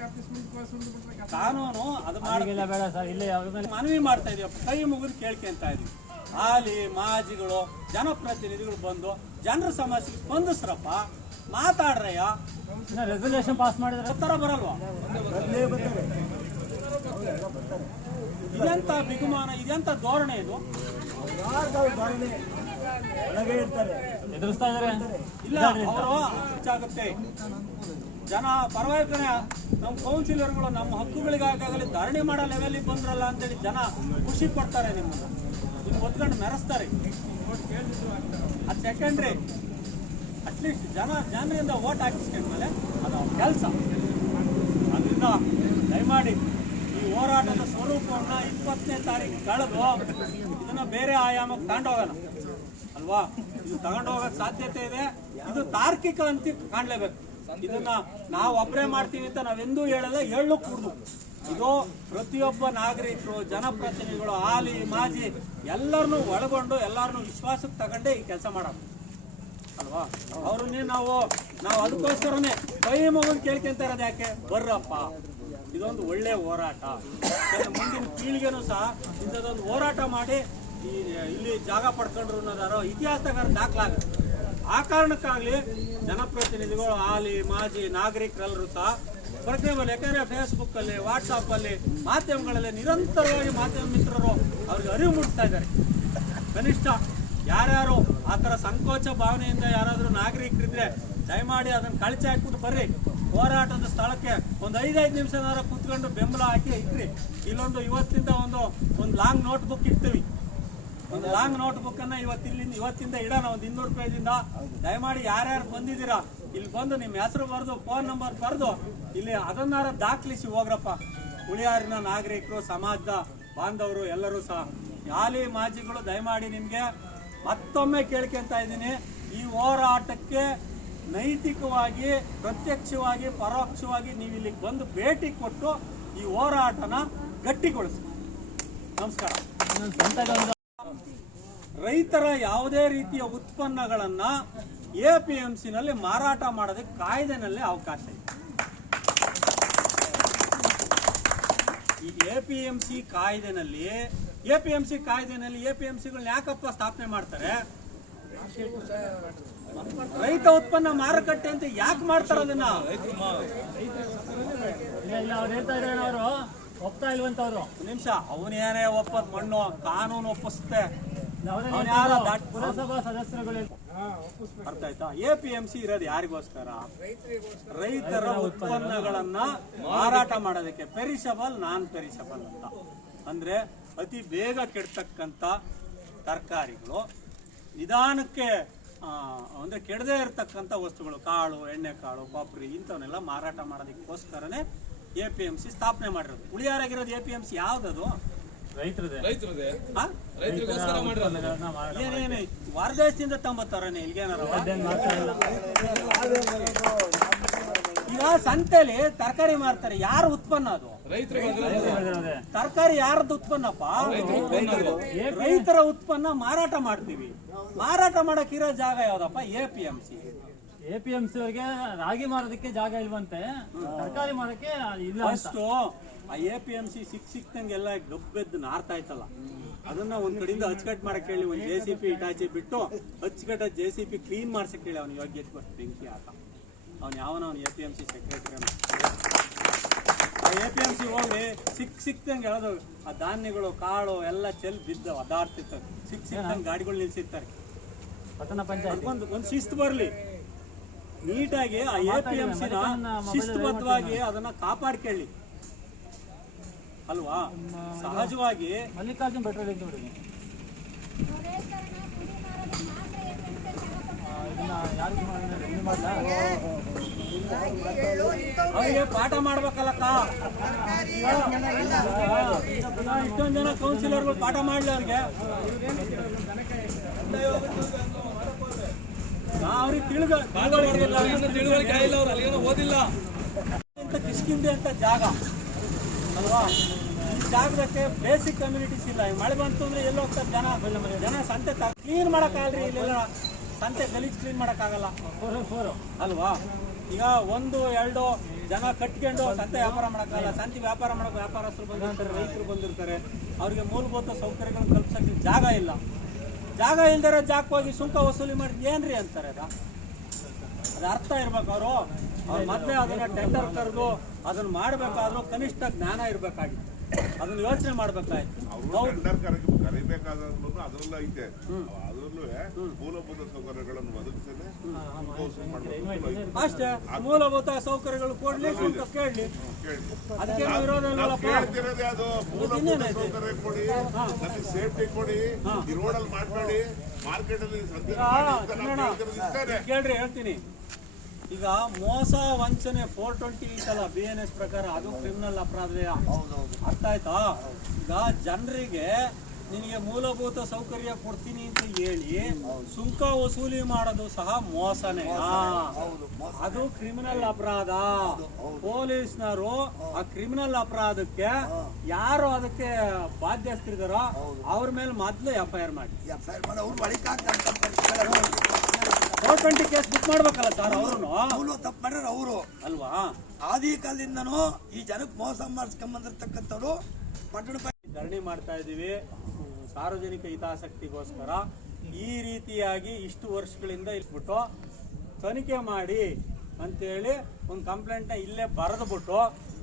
ಕಾನೂನು ಅದು ಮಾಡಿಲ್ಲ ಬೇಡ ಸರ್. ಇಲ್ಲೇ ಮನವಿ ಮಾಡ್ತಾ ಇದೀವಿ, ಕೈ ಮುಗಿದು ಕೇಳ್ಕೊಂತ ಇದೀವಿ. ಹಾಲಿ ಮಾಜಿಗಳು, ಜನಪ್ರತಿನಿಧಿಗಳು ಬಂದು ಜನರ ಸಮಸ್ಯೆ ಸ್ಪಂದಿಸ್ರಪ್ಪ, ಮಾತಾಡ್ರಯ್ಯ. ರೆಸಲ್ಯೂಷನ್ ಪಾಸ್ ಮಾಡಿದ್ರೆ ತರ ಬರಲ್ವಾ? ಇದೆಂತ ಬಿಗುಮಾನ, ಇದೆಂತ ಧೋರಣೆ ಇದು? ಒಳಗೆ ಇರ್ತಾರೆ. ಎದುರಿಸ್ತಾ ಇದಾರೆ. ಇಲ್ಲ ಅವರು ಹೆಚ್ಚಾಗುತ್ತೆ ಜನ ಪರವಾಗಿ ನಮ್ಮ ಕೌನ್ಸಿಲರ್ಗಳು ನಮ್ಮ ಹಕ್ಕುಗಳಿಗಾಗಲಿ ಧರಣಿ ಮಾಡೋ ಲೆವೆಲಿಗೆ ಬಂದ್ರಲ್ಲ ಅಂತೇಳಿ ಜನ ಖುಷಿ ಪಡ್ತಾರೆ, ನಿಮ್ಮನ್ನು ಒತ್ಕೊಂಡು ಮೆರೆಸ್ತಾರೆ. ಅದು ಸೆಕೆಂಡ್ರಿ. ಅಟ್ಲೀಸ್ಟ್ ಜನರಿಂದ ಓಟ್ ಹಾಕಿಸ್ಕೊಂಡ್ಮೇಲೆ ಅದು ಅವ್ರ ಕೆಲಸ. ಅದರಿಂದ ದಯಮಾಡಿ ಈ ಹೋರಾಟದ ಸ್ವರೂಪವನ್ನು 20ನೇ ತಾರೀಕು ಕಳೆದು ಇದನ್ನ ಬೇರೆ ಆಯಾಮಕ್ಕೆ ತಗೊಂಡೋಗೋಣ ಅಲ್ವಾ. ಇದು ತಗೊಂಡೋಗೋಕೆ ಸಾಧ್ಯತೆ ಇದೆ. ಇದು ತಾರ್ಕಿಕ ಅಂತ ಕಾಣಲೇಬೇಕು. ಇದನ್ನ ನಾವು ಒಬ್ಬರೇ ಮಾಡ್ತೀವಿ ಅಂತ ನಾವೆಂದೂ ಹೇಳಲ್ಲ, ಹೇಳಲು ಕೂಡುದು. ಇದು ಪ್ರತಿಯೊಬ್ಬ ನಾಗರಿಕರು, ಜನಪ್ರತಿನಿಧಿಗಳು, ಹಾಲಿ ಮಾಜಿ ಎಲ್ಲರನ್ನೂ ಒಳಗೊಂಡು ಎಲ್ಲರನ್ನೂ ವಿಶ್ವಾಸಕ್ಕೆ ತಗೊಂಡೇ ಈ ಕೆಲಸ ಮಾಡೋದು ಅಲ್ವಾ. ಅವ್ರನ್ನೇ ನಾವು ಅದಕ್ಕೋಸ್ಕರನೇ ಕೈ ಮಗನ್ ಕೇಳ್ಕೊಂತ ಇರೋದು ಯಾಕೆ, ಬರ್ರಪ್ಪ ಇದೊಂದು ಒಳ್ಳೆ ಹೋರಾಟ, ಮುಂದಿನ ಪೀಳಿಗೆನೂ ಸಹ ಇಂಥದ್ದೊಂದು ಹೋರಾಟ ಮಾಡಿ ಇಲ್ಲಿ ಜಾಗ ಪಡ್ಕೊಂಡ್ರು ಅನ್ನೋದಾರೋ ಇತಿಹಾಸದಾಗ ದಾಖಲಾಗುತ್ತೆ. ಆ ಕಾರಣಕ್ಕಾಗಲಿ ಜನಪ್ರತಿನಿಧಿಗಳು, ಹಾಲಿ ಮಾಜಿ ನಾಗರಿಕರೆಲ್ಲರೂ ಸಹ ಪ್ರಜ್ಞೆ ಮೇಲೆ, ಯಾಕಂದರೆ ಫೇಸ್ಬುಕ್ಕಲ್ಲಿ, ವಾಟ್ಸಪ್ಪಲ್ಲಿ, ಮಾಧ್ಯಮಗಳಲ್ಲಿ ನಿರಂತರವಾಗಿ ಮಾಧ್ಯಮ ಮಿತ್ರರು ಅವ್ರಿಗೆ ಅರಿವು ಮೂಡಿಸ್ತಾ ಇದ್ದಾರೆ. ಕನಿಷ್ಠ ಯಾರ್ಯಾರು ಆ ಥರ ಸಂಕೋಚ ಭಾವನೆಯಿಂದ ಯಾರಾದರೂ ನಾಗರಿಕರಿದ್ರೆ ದಯಮಾಡಿ ಅದನ್ನು ಕಳಚಿ ಹಾಕ್ಬಿಟ್ಟು ಬರ್ರಿ. ಹೋರಾಟದ ಸ್ಥಳಕ್ಕೆ ಒಂದು 5 ನಿಮಿಷನಾರ ಕೂತ್ಕೊಂಡು ಬೆಂಬಲ ಹಾಕಿ ಇಟ್ರಿ. ಇಲ್ಲೊಂದು ಇವತ್ತಿಂದ ಒಂದು ಲಾಂಗ್ ನೋಟ್ ಬುಕ್ ಇಡ್ತೀವಿ. ಒಂದು ಲಾಂಗ್ ನೋಟ್ ಬುಕ್ಕನ್ನು ಇವತ್ತಿಂದ ಇಡೋಣ, ಒಂದು 200 ಪೇಜಿಂದ. ದಯಮಾಡಿ ಯಾರ್ಯಾರು ಬಂದಿದ್ದೀರಾ ಇಲ್ಲಿ ಬಂದು ನಿಮ್ಮ ಹೆಸರು ಬರೆದು ಫೋನ್ ನಂಬರ್ ಬರೆದು ಇಲ್ಲಿ ಅದನ್ನಾರ ದಾಖಲಿಸಿ ಹೋಗ್ರಪ್ಪ. ಹುಳಿಯಾರಿನ ನಾಗರಿಕರು, ಸಮಾಜದ ಬಾಂಧವರು ಎಲ್ಲರೂ ಸಹ, ಹಾಲಿ ಮಾಜಿಗಳು ದಯಮಾಡಿ ನಿಮಗೆ ಮತ್ತೊಮ್ಮೆ ಕೇಳ್ಕೊಂತ ಇದ್ದೀನಿ, ಈ ಹೋರಾಟಕ್ಕೆ ನೈತಿಕವಾಗಿ, ಪ್ರತ್ಯಕ್ಷವಾಗಿ, ಪರೋಕ್ಷವಾಗಿ ನೀವು ಇಲ್ಲಿಗೆ ಬಂದು ಭೇಟಿ ಕೊಟ್ಟು ಈ ಹೋರಾಟನ ಗಟ್ಟಿಗೊಳಿಸಿ. ನಮಸ್ಕಾರ. ರೈತರ ಯಾವುದೇ ರೀತಿಯ ಉತ್ಪನ್ನಗಳನ್ನ APMCನಲ್ಲಿ ಮಾರಾಟ ಮಾಡೋದಕ್ಕೆ ಕಾಯ್ದೆನಲ್ಲೇ ಅವಕಾಶ ಇದೆ. ಈ APMC ಕಾಯ್ದೆನಲ್ಲಿ APMCಗಳನ್ನ ಯಾಕಪ್ಪ ಸ್ಥಾಪನೆ ಮಾಡ್ತಾರೆ? ರೈತ ಉತ್ಪನ್ನ ಮಾರುಕಟ್ಟೆ ಅಂತ ಯಾಕೆ ಮಾಡ್ತಾರೆ ಅದನ್ನ? ಇಲ್ಲ ಅವ್ರು ಹೇಳ್ತಾ ಇದ್ದಾರೆ, ಅವರು ಒಪ್ತಾ ಇಲ್ವಂತ. ಅವರು ನಿಮಿಷ, ಅವನೇನೇ ಒಪ್ಪದ್ ಮಣ್ಣು ಕಾನೂನು ಒಪ್ಪಿಸುತ್ತೆ. ಪುರಸಭಾ ಸದಸ್ಯರುಗಳು ಅರ್ಥ ಆಯ್ತಾ? APMC ಇರೋದು ಯಾರಿಗೋಸ್ಕರ? ರೈತರ ಉತ್ಪನ್ನಗಳನ್ನ ಮಾರಾಟ ಮಾಡೋದಕ್ಕೆ, ಪೆರಿಷಬಲ್, ನಾನ್ ಪೆರಿಷಬಲ್ ಅಂತ. ಅಂದ್ರೆ ಅತಿ ಬೇಗ ಕೆಡ್ತಕ್ಕಂಥ ತರಕಾರಿಗಳು, ನಿಧಾನಕ್ಕೆ ಅಂದ್ರೆ ಕೆಡದೇ ಇರತಕ್ಕಂಥ ವಸ್ತುಗಳು, ಕಾಳು, ಎಣ್ಣೆಕಾಳು, ಕೊಬ್ಬರಿ ಇಂಥವನ್ನೆಲ್ಲ ಮಾರಾಟ ಮಾಡೋದಕ್ಕೋಸ್ಕರನೇ APMC ಸ್ಥಾಪನೆ ಮಾಡಿರೋದು. ಉಳಿಯಾರಾಗಿರೋದು APMC ಯಾವ್ದದು? ರೈತರದೇ ಏನೇನು ಹೊರದೇಶದಿಂದ ತಂಬತ್ತಾರನೆ ಇಲ್ಗೇನಾರ? ಈಗ ಸಂತೆಲಿ ತರಕಾರಿ ಮಾರ್ತಾರೆ, ಯಾರ ಉತ್ಪನ್ನ ಅದು? ತರಕಾರಿ ಯಾರದ್ದು ಉತ್ಪನ್ನಪ್ಪ? ರೈತರ ಉತ್ಪನ್ನ ಮಾರಾಟ ಮಾಡ್ತೀವಿ. ಮಾರಾಟ ಮಾಡಕ್ ಇರೋ ಜಾಗ ಯಾವ್ದಪ್ಪ? APMC ಅವ್ರಿಗೆ ರಾಗಿ ಮಾರೋದಕ್ಕೆ ಜಾಗ ಇಲ್ವಂತೆ, ತರಕಾರಿ ಮಾರಕ್ಕೆ ಇಲ್ಲ. ಅಷ್ಟು ಆ APMC ಸಿಕ್ತಂಗೆಲ್ಲ ಗಬ್ಬೆದ್ದು ನಾರ್ತಾ ಇತ್ತಲ್ಲ, ಅದನ್ನ ಒಂದ್ ಕಡೆಯಿಂದ ಅಚ್ಚುಕಟ್ಟು ಮಾಡಕ್ ಹೇಳಿ ಒಂದು JCP ಇಟಾಚಿ ಬಿಟ್ಟು ಅಚ್ಚುಕಟ್ಟ JCP ಕ್ಲೀನ್ ಮಾಡ್ಸಕ್ ಹೇಳಿ ಅವ್ನು ಯೋಗ್ಯತೆ ಬರ್ತು ಬೆಂಕಿ ಹಾಕ. ಅವ್ನು ಯಾವನ APMC ಸೆಕ್ರೆಟರಿ. ಆ APMC ಹೋಗಿ ಸಿಕ್ತಂಗೆ ಹೇಳೋದು ಆ ಧಾನ್ಯಗಳು, ಕಾಳು ಎಲ್ಲ ಚೆಲ್ ಬಿದ್ದ ಒದಾಡ್ತಿರ್ತಾರೆ. ಸಿಕ್ತಂಗೆ ಗಾಡಿಗಳು ನಿಲ್ಸಿರ್ತಾರೆ. ಒಂದು ಶಿಸ್ತು ಬರ್ಲಿ, ನೀಟಾಗಿ ಆ APMCನ ಶಿಸ್ತುಬದ್ಧವಾಗಿ ಅದನ್ನ ಕಾಪಾಡ್ಕೊಳ್ಳಿ ಅಲ್ವಾ. ಸಹಜವಾಗಿ ಮಲ್ಲಿಕಾರ್ಜುನ್ ಪೆಟ್ರೋಲ್ ಅಂತ ನೋಡಿ, ಅವರಿಗೆ ಪಾಠ ಮಾಡ್ಬೇಕಲ್ಲಕ್ಕ. ಇಷ್ಟೊಂದು ಜನ ಕೌನ್ಸಿಲರ್ಗಳು ಪಾಠ ಮಾಡ್ಲಿ ಅವ್ರಿಗೆ. ಅವ್ರಿಗೆ ತಿಳುವಳಿಕೆ ಇಲ್ಲ, ಅವ್ರು ಅಲ್ಲಿಗೇನೋ ಓದಿಲ್ಲ. ಕಿಷ್ಕಿಂದೆ ಅಂತ ಜಾಗ ಅಲ್ವಾ. ಈ ಜಾಗದಕ್ಕೆ ಬೇಸಿಕ್ ಕಮ್ಯುನಿಟೀಸ್ ಇಲ್ಲ. ಮಳೆ ಬಂತು ಅಂದ್ರೆ ಎಲ್ಲಿ ಹೋಗ್ತಾರೆ ಜನ ಸಂತೆ ಕ್ಲೀನ್ ಮಾಡಕ್ಕಾಗಲ್ರಿ. ಇಲ್ಲೆಲ್ಲ ಸಂತೆ ಗಲೀಜ್ ಕ್ಲೀನ್ ಮಾಡಕ್ಕಾಗಲ್ಲ ಅಲ್ವಾ. ಈಗ 1-2 ಜನ ಕಟ್ಕೊಂಡು ಸಂತೆ ವ್ಯಾಪಾರ ಮಾಡಕ್ಕಾಗಲ್ಲ. ಸಂತೆ ವ್ಯಾಪಾರ ಮಾಡೋ ವ್ಯಾಪಾರಸ್ಥರು ಬಂದಿರ್ತಾರೆ, ರೈತರು ಬಂದಿರ್ತಾರೆ. ಅವ್ರಿಗೆ ಮೂಲಭೂತ ಸೌಕರ್ಯಗಳನ್ನು ಕಲ್ಪಿಸಕ್ಕೆ ಜಾಗ ಇಲ್ಲ. ಜಾಗ ಇಲ್ದಿರೋ ಜಾಗಕ್ಕೆ ಹೋಗಿ ಸುಂಕ ವಸೂಲಿ ಮಾಡಿದ್ ಏನ್ರಿ ಅಂತಾರೆ? ಅದು ಅರ್ಥ ಇರ್ಬೇಕು. ಅವ್ರು ಮೊದಲೇ ಅದನ್ನ ಟೆಂಡರ್ ಕರೆದು ಅದನ್ನ ಮಾಡಬೇಕಾದ್ರೂ ಕನಿಷ್ಠ ಜ್ಞಾನ ಇರಬೇಕಾಗಿತ್ತು. ಅದನ್ನ ಯೋಚನೆ ಮಾಡ್ಬೇಕಾಯ್ತು. ಹೌದು, ಕರಿಬೇಕಾದ್ರೂ ಅದರಲ್ಲೂ ಐತೆ. ಅದರಲ್ಲೂ ಮೂಲಭೂತ ಸೌಕರ್ಯಗಳನ್ನು ಒದಗಿಸದೆ ಅಷ್ಟೇ. ಮೂಲಭೂತ ಸೌಕರ್ಯಗಳು ಕೊಡ್ಲಿ, ಶುಲ್ಕ ಕೇಳಲಿ, ಅದಕ್ಕೆ ವಿರೋಧ ಇಲ್ಲಪ್ಪ. ಕೇಳ್ತಿರೋದೇ ಅದು. ಮೂಲಭೂತ ಸೌಕರ್ಯ ಕೊಡಿ, ನಮಗೆ ಸೇಫ್ಟಿ ಕೊಡಿ, ಈ ರೋಡಲ್ಲಿ ಮಾಡಬೇಡಿ, ಮಾರ್ಕೆಟ್ ಅಲ್ಲಿ ಕೇಳ್ರಿ, ಹೇಳ್ತೀನಿ. ಈಗ ಮೋಸ ವಂಚನೆ 420 ಐತಲ್ಲ BNS ಪ್ರಕಾರ, ಅದು ಕ್ರಿಮಿನಲ್ ಅಪರಾಧವೇ. ಅರ್ಥ ಆಯ್ತಾ? ಈಗ ಜನರಿಗೆ ನಿನಗೆ ಮೂಲಭೂತ ಸೌಕರ್ಯ ಕೊಡ್ತೀನಿ ಅಂತ ಹೇಳಿ ಸುಂಕ ವಸೂಲಿ ಮಾಡೋದು ಸಹ ಮೋಸನೇ. ಅದು ಕ್ರಿಮಿನಲ್ ಅಪರಾಧ. ಪೊಲೀಸ್ನವರು ಆ ಕ್ರಿಮಿನಲ್ ಅಪರಾಧಕ್ಕೆ ಯಾರು ಅದಕ್ಕೆ ಬಾಧ್ಯಸ್ಥರಿದಾರೋ ಅವ್ರ ಮೇಲೆ ಮೊದಲು FIR ಮಾಡಿ. FIR ಮಾಡಿ ಅವ್ರು ಬಳಿಕ 420 ಕೇಸ್ ಬುಕ್ ಮಾಡ್ಬೇಕಲ್ಲ ಸರ್ ಅವರು. ಅವ್ರು ತಪ್ಪು ಮಾಡ್ಯಾರ ಅವರು ಅಲ್ವಾ? ಆದಿ ಕಾಲದಿಂದನೂ ಈ ಜನಕ್ಕೆ ಮೋಸ ಮಾಡಿಸ್ಕೊಂಬಂದಿರ್ತಕ್ಕಂಥವ್ರು ಪಟ್ಟಣ ಧರಣಿ ಮಾಡ್ತಾ ಇದ್ದೀವಿ ಸಾರ್ವಜನಿಕ ಹಿತಾಸಕ್ತಿಗೋಸ್ಕರ. ಈ ರೀತಿಯಾಗಿ ಇಷ್ಟು ವರ್ಷಗಳಿಂದ ಇಟ್ಬಿಟ್ಟು ತನಿಖೆ ಮಾಡಿ ಅಂತೇಳಿ ಒಂದು ಕಂಪ್ಲೇಂಟ್ನ ಇಲ್ಲೇ ಬರೆದ್ಬಿಟ್ಟು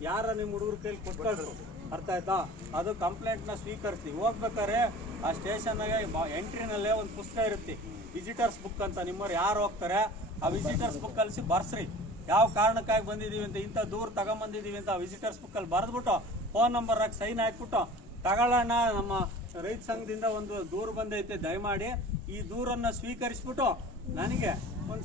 ಯಾರ ನಿಮ್ಮ ಹುಡುಗರ ಕೈಲಿ ಕೊಟ್ಕೊಳ್ರು. ಅರ್ಥ ಆಯ್ತಾ? ಅದು ಕಂಪ್ಲೇಂಟ್ನ ಸ್ವೀಕರಿಸಿ ಹೋಗ್ಬೇಕಾದ್ರೆ ಆ ಸ್ಟೇಷನ್ಗೆ ಎಂಟ್ರಿನಲ್ಲೇ ಒಂದು ಪುಸ್ತಕ ಇರುತ್ತೆ, ವಿಸಿಟರ್ಸ್ ಬುಕ್ ಅಂತ. ನಿಮ್ಮವ್ರು ಯಾರು ಹೋಗ್ತಾರೆ ಆ ವಿಸಿಟರ್ಸ್ ಬುಕ್ ಕಲಿಸಿ ಬರ್ಸ್ರಿ, ಯಾವ ಕಾರಣಕ್ಕಾಗಿ ಬಂದಿದ್ದೀವಿ ಅಂತ, ಇಂಥ ದೂರ ತಗೊಂಬಂದಿದ್ದೀವಿ ಅಂತ ವಿಸಿಟರ್ಸ್ ಬುಕ್ಕಲ್ಲಿ ಬರೆದ್ಬಿಟ್ಟು ಫೋನ್ ನಂಬರ್ ಹಾಕಿ ಸೈನ್ ಹಾಕ್ಬಿಟ್ಟು ತಗೊಳ್ಳೋಣ, ನಮ್ಮ ರೈತ ಸಂಘದಿಂದ ಒಂದು ದೂರು ಬಂದೈತೆ, ದಯಮಾಡಿ ಈ ದೂರನ್ನು ಸ್ವೀಕರಿಸ್ಬಿಟ್ಟು ನನಗೆ ಒಂದು